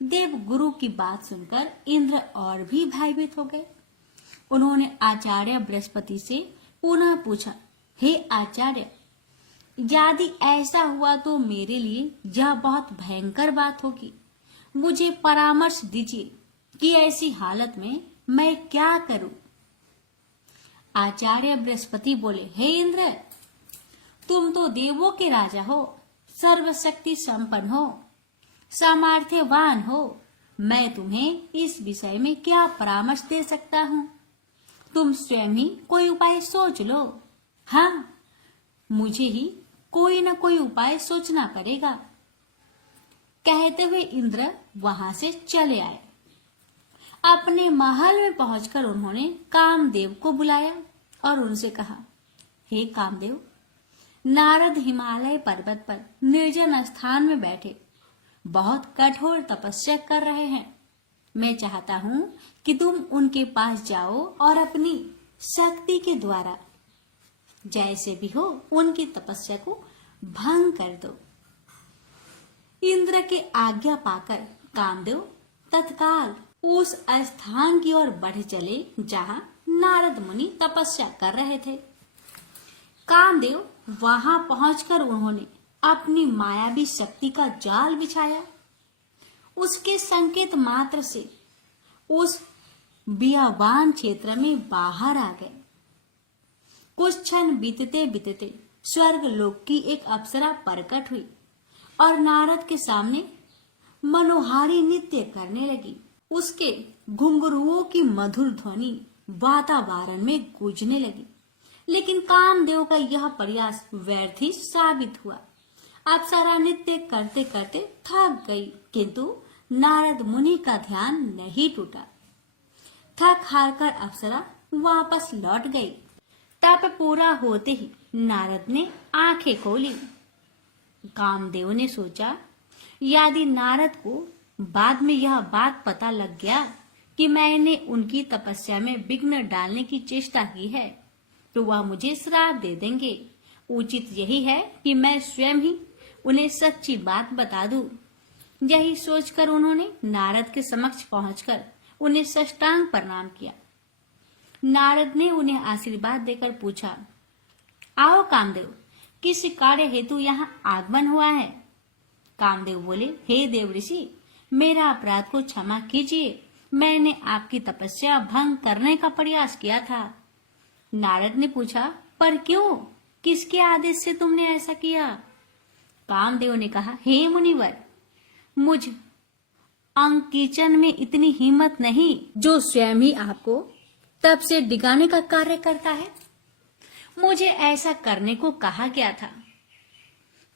देवगुरु की बात सुनकर इंद्र और भी भयभीत हो गए। उन्होंने आचार्य बृहस्पति से पुनः पूछा, हे आचार्य, यदि ऐसा हुआ तो मेरे लिए यह बहुत भयंकर बात होगी। मुझे परामर्श दीजिए कि ऐसी हालत में मैं क्या करूं। आचार्य बृहस्पति बोले, हे इंद्र, तुम तो देवों के राजा हो, सर्वशक्ति संपन्न हो, सामर्थ्यवान हो। मैं तुम्हें इस विषय में क्या परामर्श दे सकता हूँ। तुम स्वयं ही कोई उपाय सोच लो। हाँ, मुझे ही कोई न कोई उपाय सोचना पड़ेगा। कहते हुए इंद्र वहां से चले आए। अपने महल में पहुंचकर उन्होंने कामदेव को बुलाया और उनसे कहा, हे कामदेव, नारद हिमालय पर्वत पर निर्जन स्थान में बैठे बहुत कठोर तपस्या कर रहे हैं। मैं चाहता हूं कि तुम उनके पास जाओ और अपनी शक्ति के द्वारा जैसे भी हो उनकी तपस्या को भंग कर दो। इंद्र के आज्ञा पाकर कामदेव तत्काल उस स्थान की ओर बढ़ चले जहां नारद मुनि तपस्या कर रहे थे। कामदेव वहां पहुंचकर उन्होंने अपनी मायावी शक्ति का जाल बिछाया। उसके संकेत मात्र से उस बियाबान क्षेत्र में बाहर आ गए। कुछ क्षण बीतते बीतते स्वर्ग लोक की एक अप्सरा प्रकट हुई और नारद के सामने मनोहारी नृत्य करने लगी। उसके घुंघरुओं की मधुर ध्वनि वातावरण में गूंजने लगी। लेकिन कामदेव का यह प्रयास व्यर्थ ही साबित हुआ। अप्सरा नृत्य करते करते थक गई, किंतु नारद मुनि का ध्यान नहीं टूटा। थक हार कर अप्सरा वापस लौट गई। तप पूरा होते ही नारद ने आंखें खोली। कामदेव ने सोचा, यदि नारद को बाद में यह बात पता लग गया कि मैंने उनकी तपस्या में विघ्न डालने की चेष्टा की है, तो वह मुझे श्राप दे देंगे। उचित यही है कि मैं स्वयं ही उन्हें सच्ची बात बता दूं। यही सोचकर उन्होंने नारद के समक्ष पहुंचकर उन्हें साष्टांग प्रणाम किया। नारद ने उन्हें आशीर्वाद देकर पूछा, आओ कामदेव, किस कार्य हेतु यहाँ आगमन हुआ है? कामदेव बोले, हे देव ऋषि, मेरा अपराध को क्षमा कीजिए। मैंने आपकी तपस्या भंग करने का प्रयास किया था। नारद ने पूछा, पर क्यों? किसके आदेश से तुमने ऐसा किया? कामदेव ने कहा, हे मुनिवर, मुझ अंकिचन में इतनी हिम्मत नहीं जो स्वयं ही आपको तब से डिगाने का कार्य करता है। मुझे ऐसा करने को कहा गया था।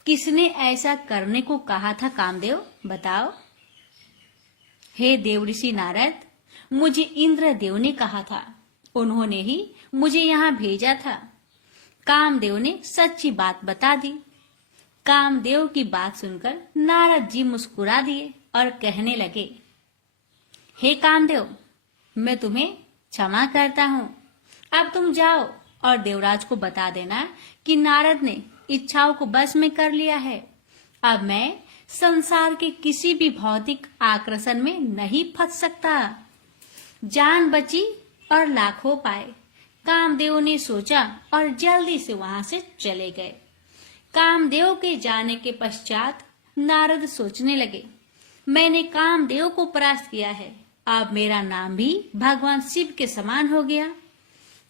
किसने ऐसा करने को कहा था कामदेव, बताओ? हे देव ऋषि नारद, मुझे इंद्रदेव ने कहा था। उन्होंने ही मुझे यहाँ भेजा था। कामदेव ने सच्ची बात बता दी। कामदेव की बात सुनकर नारद जी मुस्कुरा दिए और कहने लगे, हे कामदेव, मैं तुम्हें क्षमा करता हूँ। अब तुम जाओ और देवराज को बता देना कि नारद ने इच्छाओं को बस में कर लिया है। अब मैं संसार के किसी भी भौतिक आकर्षण में नहीं फंस सकता। जान बची और लाखों पाए। कामदेव ने सोचा और जल्दी से वहां से चले गए। कामदेव के जाने के पश्चात नारद सोचने लगे, मैंने कामदेव को परास्त किया है। अब मेरा नाम भी भगवान शिव के समान हो गया,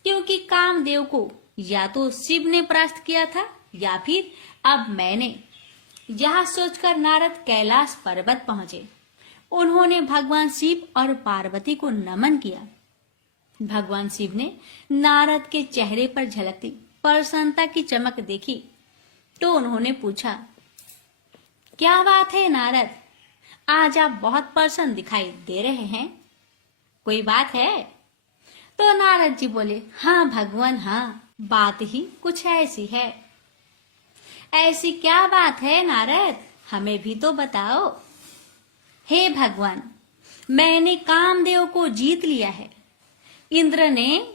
क्योंकि कामदेव को या तो शिव ने परास्त किया था या फिर अब मैंने। यह सोचकर नारद कैलाश पर्वत पहुंचे। उन्होंने भगवान शिव और पार्वती को नमन किया। भगवान शिव ने नारद के चेहरे पर झलकती प्रसन्नता की चमक देखी तो उन्होंने पूछा, क्या बात है नारद, आज आप बहुत प्रसन्न दिखाई दे रहे हैं, कोई बात है? तो नारद जी बोले, हाँ भगवान, हाँ, बात ही कुछ ऐसी है। ऐसी क्या बात है नारद, हमें भी तो बताओ। हे भगवान, मैंने कामदेव को जीत लिया है। इंद्र ने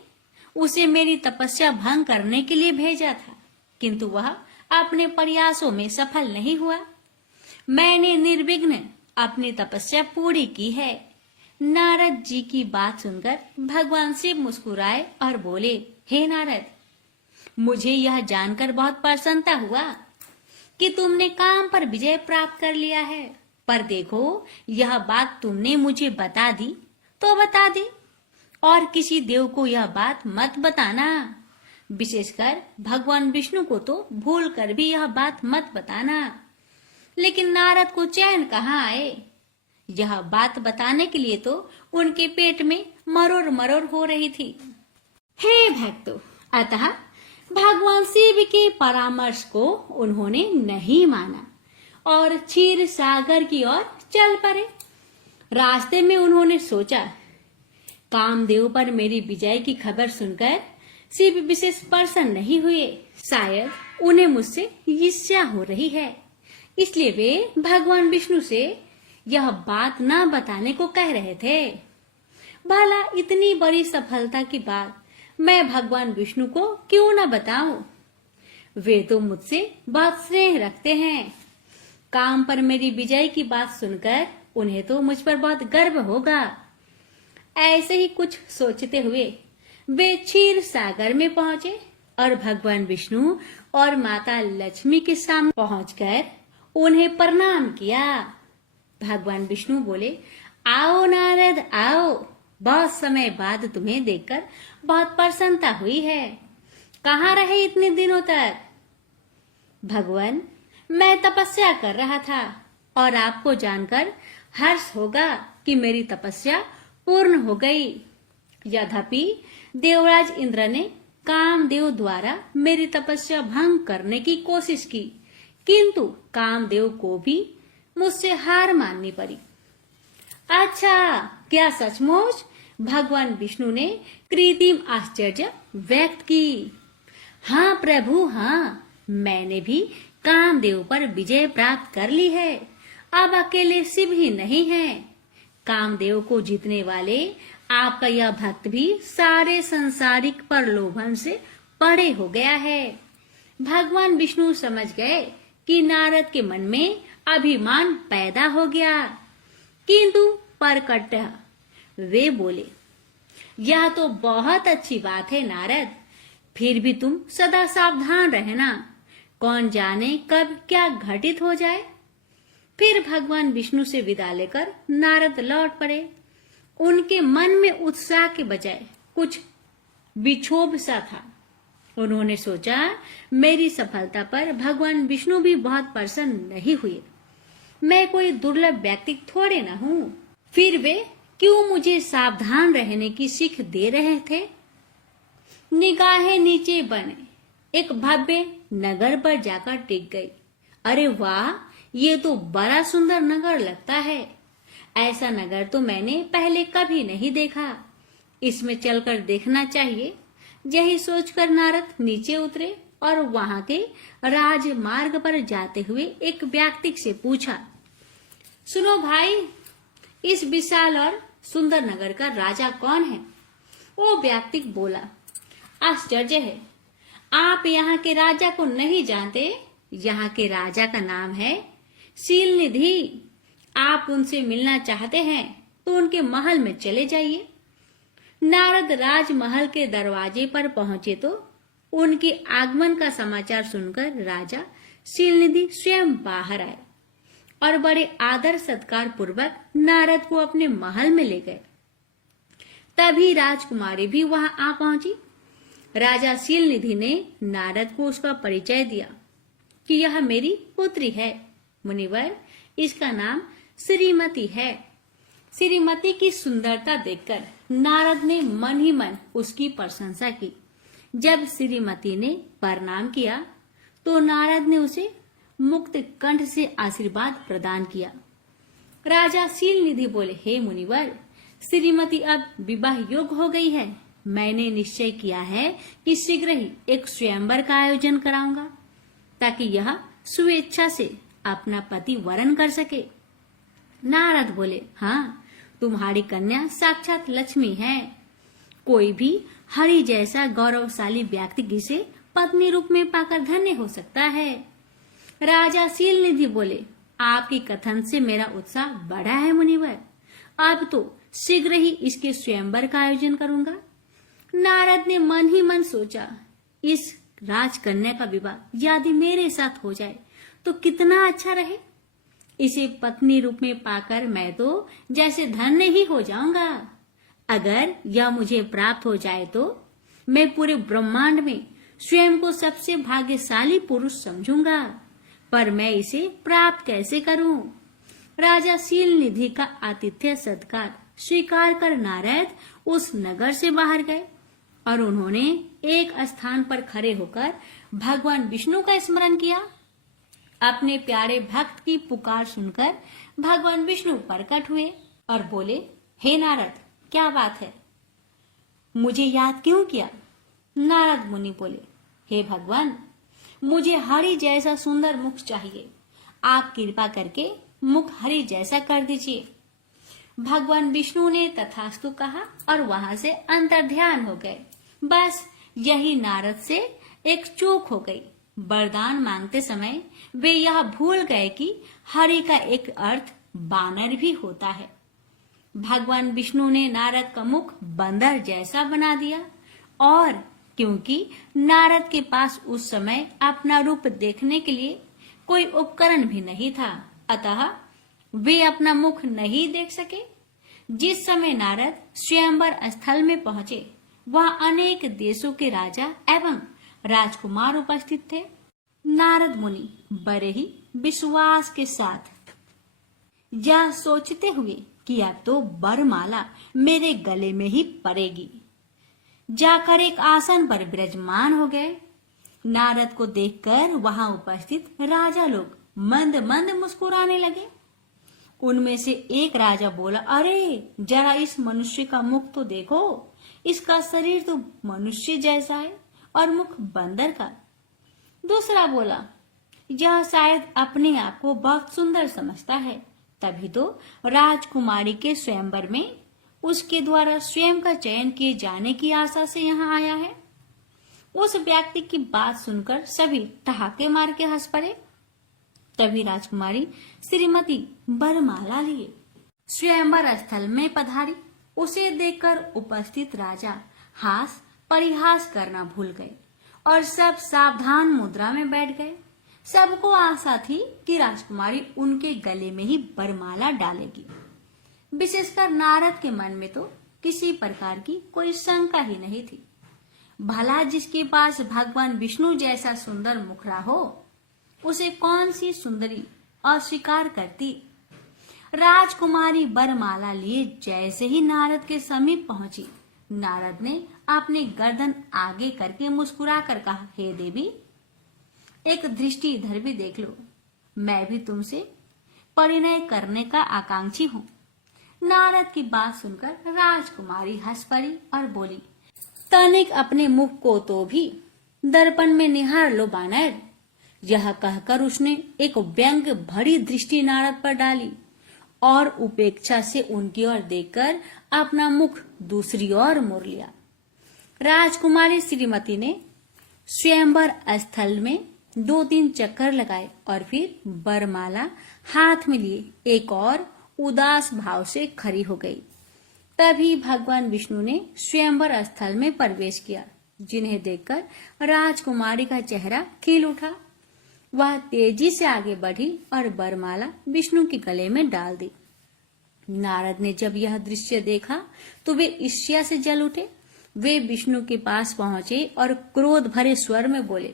उसे मेरी तपस्या भंग करने के लिए भेजा था, किंतु वह अपने प्रयासों में सफल नहीं हुआ। मैंने निर्विघ्न अपनी तपस्या पूरी की है। नारद जी की बात सुनकर भगवान शिव मुस्कुराए और बोले, हे नारद, मुझे यह जानकर बहुत प्रसन्नता हुआ कि तुमने काम पर विजय प्राप्त कर लिया है। पर देखो, यह बात तुमने मुझे बता दी तो बता दी, और किसी देव को यह बात मत बताना। विशेषकर भगवान विष्णु को तो भूल कर भी यह बात मत बताना। लेकिन नारद को चैन कहाँ आए? यह बात बताने के लिए तो उनके पेट में मरोड़ मरोड़ हो रही थी। हे भक्तों, अतः भगवान शिव के परामर्श को उन्होंने नहीं माना और क्षीर सागर की ओर चल पड़े। रास्ते में उन्होंने सोचा, कामदेव पर मेरी विजय की खबर सुनकर शिव विशेष प्रसन्न नहीं हुए। शायद उन्हें मुझसे ईर्ष्या हो रही है, इसलिए वे भगवान विष्णु से यह बात न बताने को कह रहे थे। भला इतनी बड़ी सफलता की बात मैं भगवान विष्णु को क्यों न बताऊं? वे तो मुझसे बहुत स्नेह रखते हैं। काम पर मेरी विजय की बात सुनकर उन्हें तो मुझ पर बहुत गर्व होगा। ऐसे ही कुछ सोचते हुए वे क्षीर सागर में पहुंचे और भगवान विष्णु और माता लक्ष्मी के सामने पहुंचकर उन्हें प्रणाम किया। भगवान विष्णु बोले, आओ नारद आओ, बहुत समय बाद तुम्हें देखकर बहुत प्रसन्नता हुई है। कहाँ रहे इतने दिनों तक? भगवान, मैं तपस्या कर रहा था और आपको जानकर हर्ष होगा कि मेरी तपस्या पूर्ण हो गई। यद्यपि देवराज इंद्र ने कामदेव द्वारा मेरी तपस्या भंग करने की कोशिश की, किंतु कामदेव को भी मुझसे हार माननी पड़ी। अच्छा, क्या सचमुच? भगवान विष्णु ने कृत्रिम आश्चर्य व्यक्त की। हाँ प्रभु, हाँ, मैंने भी कामदेव पर विजय प्राप्त कर ली है। अब अकेले शिव ही नहीं है, कामदेव को जीतने वाले आपका यह भक्त भी सारे संसारिक प्रलोभन से परे हो गया है। भगवान विष्णु समझ गए कि नारद के मन में अभिमान पैदा हो गया, किंतु परकट वे बोले, यह तो बहुत अच्छी बात है नारद, फिर भी तुम सदा सावधान रहना, कौन जाने कब क्या घटित हो जाए। फिर भगवान विष्णु से विदा लेकर नारद लौट पड़े। उनके मन में उत्साह के बजाय कुछ विक्षोभ सा था। उन्होंने सोचा, मेरी सफलता पर भगवान विष्णु भी बहुत प्रसन्न नहीं हुए। मैं कोई दुर्लभ व्यक्ति थोड़े न हूँ, फिर वे क्यों मुझे सावधान रहने की सीख दे रहे थे। निगाहें नीचे बने एक भव्य नगर पर जाकर टिक गई। अरे वाह, ये तो बड़ा सुंदर नगर लगता है। ऐसा नगर तो मैंने पहले कभी नहीं देखा। इसमें चलकर देखना चाहिए। यही सोचकर नारद नीचे उतरे और वहां के राजमार्ग पर जाते हुए एक व्यक्ति से पूछा, सुनो भाई, इस विशाल और सुंदर नगर का राजा कौन है? वो व्यक्ति बोला, आश्चर्य है, आप यहाँ के राजा को नहीं जानते। यहाँ के राजा का नाम है शीलनिधि। आप उनसे मिलना चाहते हैं तो उनके महल में चले जाइए। नारद राजमहल के दरवाजे पर पहुंचे तो उनके आगमन का समाचार सुनकर राजा शीलनिधि स्वयं बाहर आए और बड़े आदर सत्कार पूर्वक नारद को अपने महल में ले गए। तभी राजकुमारी भी वहां आ पहुंची। राजा शीलनिधि ने नारद को उसका परिचय दिया कि यह मेरी पुत्री है मुनिवर, इसका नाम श्रीमती है। श्रीमती की सुंदरता देखकर नारद ने मन ही मन उसकी प्रशंसा की। जब श्रीमती ने प्रणाम किया तो नारद ने उसे मुक्त कंठ से आशीर्वाद प्रदान किया। राजा शीलनिधि बोले, हे मुनिवर, श्रीमती अब विवाह योग्य हो गई है। मैंने निश्चय किया है कि शीघ्र ही एक स्वयंवर का आयोजन कराऊंगा ताकि यह स्वेच्छा से अपना पति वरण कर सके। नारद बोले, हाँ, तुम्हारी कन्या साक्षात लक्ष्मी है। कोई भी हरि जैसा गौरवशाली व्यक्ति जिसे पत्नी रूप में पाकर धन्य हो सकता है। राजा शीलनिधि बोले, आपकी कथन से मेरा उत्साह बढ़ा है मुनिवर। अब तो शीघ्र ही इसके स्वयंवर का आयोजन करूंगा। नारद ने मन ही मन सोचा, इस राजकन्या का विवाह यदि मेरे साथ हो जाए तो कितना अच्छा रहे। इसे पत्नी रूप में पाकर मैं तो जैसे धन्य ही हो जाऊंगा। अगर यह मुझे प्राप्त हो जाए तो मैं पूरे ब्रह्मांड में स्वयं को सबसे भाग्यशाली पुरुष समझूंगा। पर मैं इसे प्राप्त कैसे करूं? राजा शीलनिधि का आतिथ्य सत्कार स्वीकार कर नारद उस नगर से बाहर गए और उन्होंने एक स्थान पर खड़े होकर भगवान विष्णु का स्मरण किया। अपने प्यारे भक्त की पुकार सुनकर भगवान विष्णु प्रकट हुए और बोले, हे नारद, क्या बात है, मुझे याद क्यों किया? नारद मुनि बोले, हे भगवान, मुझे हरि जैसा सुंदर मुख चाहिए। आप कृपा करके मुख हरि जैसा कर दीजिए। भगवान विष्णु ने तथास्तु कहा और वहां से अंतर्ध्यान हो गए। बस यही नारद से एक चूक हो गई। वरदान मांगते समय वे यह भूल गए कि हरि का एक अर्थ बानर भी होता है। भगवान विष्णु ने नारद का मुख बंदर जैसा बना दिया और क्योंकि नारद के पास उस समय अपना रूप देखने के लिए कोई उपकरण भी नहीं था, अतः वे अपना मुख नहीं देख सके। जिस समय नारद स्वयंवर स्थल में पहुंचे, वहां अनेक देशों के राजा एवं राजकुमार उपस्थित थे। नारद मुनि बड़े ही विश्वास के साथ यह सोचते हुए कि अब तो वरमाला मेरे गले में ही पड़ेगी, जाकर एक आसन पर विराजमान हो गए। नारद को देखकर वहां उपस्थित राजा लोग मंद मंद मुस्कुराने लगे। उनमें से एक राजा बोला, अरे जरा इस मनुष्य का मुख तो देखो, इसका शरीर तो मनुष्य जैसा है और मुख बंदर का। दूसरा बोला, यह शायद अपने आप को बहुत सुंदर समझता है, तभी तो राजकुमारी के स्वयंवर में उसके द्वारा स्वयं का चयन किए जाने की आशा से यहाँ आया है। उस व्यक्ति की बात सुनकर सभी ठहाके मार के हंस पड़े। तभी राजकुमारी श्रीमती वरमाला लिए स्वयंवर स्थल में पधारी। उसे देखकर उपस्थित राजा हास परिहास करना भूल गए और सब सावधान मुद्रा में बैठ गए। सबको आशा थी कि राजकुमारी उनके गले में ही वरमाला डालेगी। विशेषकर नारद के मन में तो किसी प्रकार की कोई शंका ही नहीं थी। भला जिसके पास भगवान विष्णु जैसा सुंदर मुखड़ा हो, उसे कौन सी सुंदरी अस्वीकार करती। राजकुमारी वरमाला लिए जैसे ही नारद के समीप पहुंची, नारद ने अपनी गर्दन आगे करके मुस्कुरा कर कहा, हे देवी, एक दृष्टि इधर भी देख लो, मैं भी तुमसे परिणय करने का आकांक्षी हूँ। नारद की बात सुनकर राजकुमारी हंस पड़ी और बोली, तनिक अपने मुख को तो भी दर्पण में निहार लो बानर। यह कहकर उसने एक व्यंग भरी दृष्टि नारद पर डाली और उपेक्षा से उनकी ओर देखकर अपना मुख दूसरी ओर मोड़ लिया। राजकुमारी श्रीमती ने स्वयंवर स्थल में 2-3 चक्कर लगाए और फिर वरमाला हाथ में लिए एक और उदास भाव से खड़ी हो गई। तभी भगवान विष्णु ने स्वयंवर स्थल में प्रवेश किया, जिन्हें देखकर राजकुमारी का चेहरा खिल उठा। वह तेजी से आगे बढ़ी और वरमाला विष्णु के गले में डाल दी। नारद ने जब यह दृश्य देखा तो वे ईर्ष्या से जल उठे। वे विष्णु के पास पहुंचे और क्रोध भरे स्वर में बोले,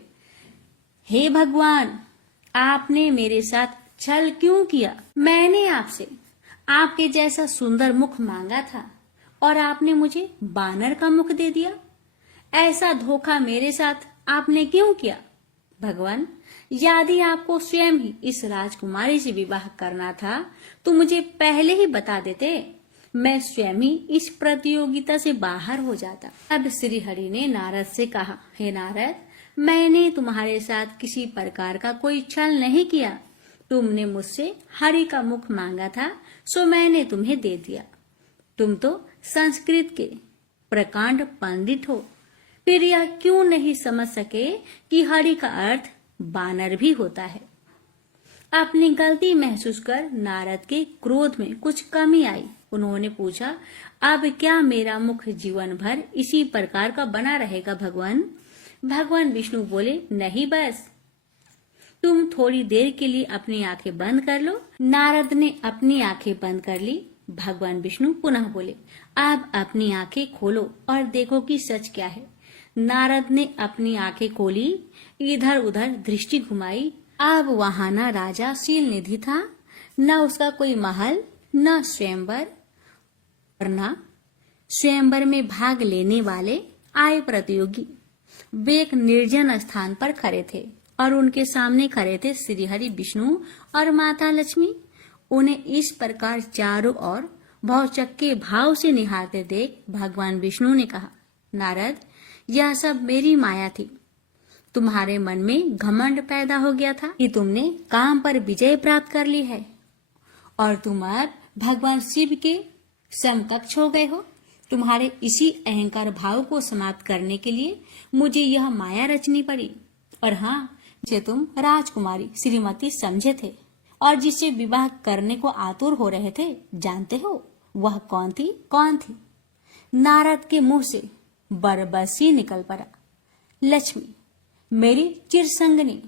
हे भगवान, आपने मेरे साथ छल क्यों किया? मैंने आपसे आपके जैसा सुंदर मुख मांगा था और आपने मुझे बानर का मुख दे दिया। ऐसा धोखा मेरे साथ आपने क्यों किया? भगवान, यदि आपको स्वयं ही इस राजकुमारी से विवाह करना था तो मुझे पहले ही बता देते, मैं स्वयं ही इस प्रतियोगिता से बाहर हो जाता। अब श्री हरि ने नारद से कहा, हे नारद, मैंने तुम्हारे साथ किसी प्रकार का कोई छल नहीं किया। तुमने मुझसे हरि का मुख मांगा था, सो मैंने तुम्हें दे दिया। तुम तो संस्कृत के प्रकांड पंडित हो, फिर यह क्यों नहीं समझ सके कि हरि का अर्थ बानर भी होता है। अपनी गलती महसूस कर नारद के क्रोध में कुछ कमी आई। उन्होंने पूछा, अब क्या मेरा मुख जीवन भर इसी प्रकार का बना रहेगा भगवान? भगवान विष्णु बोले, नहीं, बस तुम थोड़ी देर के लिए अपनी आंखें बंद कर लो। नारद ने अपनी आंखें बंद कर ली। भगवान विष्णु पुनः बोले, अब अपनी आंखें खोलो और देखो कि सच क्या है। नारद ने अपनी आंखें खोली, इधर उधर दृष्टि घुमाई। अब वहां न राजा शील निधि था, न उसका कोई महल, न स्वयंवर, और न स्वयंवर में भाग लेने वाले आए प्रतियोगी। वे एक निर्जन स्थान पर खड़े थे और उनके सामने खड़े थे श्री हरि विष्णु और माता लक्ष्मी। उन्हें इस प्रकार चारों ओर भौचक्के भाव से निहारते देख भगवान विष्णु ने कहा, नारद, यह सब मेरी माया थी। तुम्हारे मन में घमंड पैदा हो गया था कि तुमने काम पर विजय प्राप्त कर ली है और तुम अब भगवान शिव के समकक्ष हो गए हो। तुम्हारे इसी अहंकार भाव को समाप्त करने के लिए मुझे यह माया रचनी पड़ी। और हाँ, जिसे तुम राजकुमारी श्रीमती समझे थे और जिससे विवाह करने को आतुर हो रहे थे, जानते हो वह कौन थी? कौन थी? नारद के मुंह से बरबसी निकल पड़ा, लक्ष्मी, मेरी चिरसंगनी।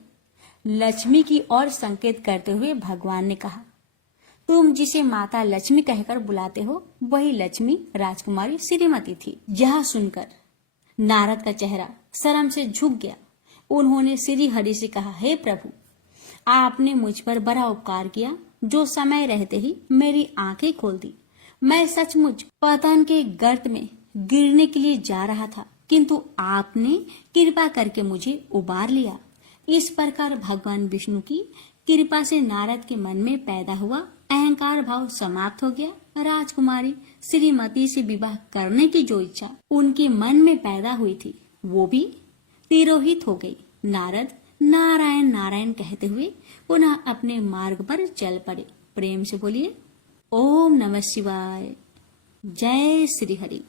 लक्ष्मी की ओर संकेत करते हुए भगवान ने कहा, तुम जिसे माता लक्ष्मी कहकर बुलाते हो वही लक्ष्मी राजकुमारी श्रीमती थी। यह सुनकर नारद का चेहरा शर्म से झुक गया। उन्होंने श्री हरि से कहा, हे प्रभु, आपने मुझ पर बड़ा उपकार किया, जो समय रहते ही मेरी आंखें खोल दी। मैं सचमुच पतन के गर्त में गिरने के लिए जा रहा था, किंतु आपने कृपा करके मुझे उबार लिया। इस प्रकार भगवान विष्णु की कृपा से नारद के मन में पैदा हुआ अहंकार भाव समाप्त हो गया। राजकुमारी श्रीमती से विवाह करने की जो इच्छा उनके मन में पैदा हुई थी वो भी तिरोहित हो गई। नारद नारायण नारायण कहते हुए पुनः अपने मार्ग पर चल पड़े। प्रेम से बोलिए ओम नमः शिवाय। जय श्री हरि।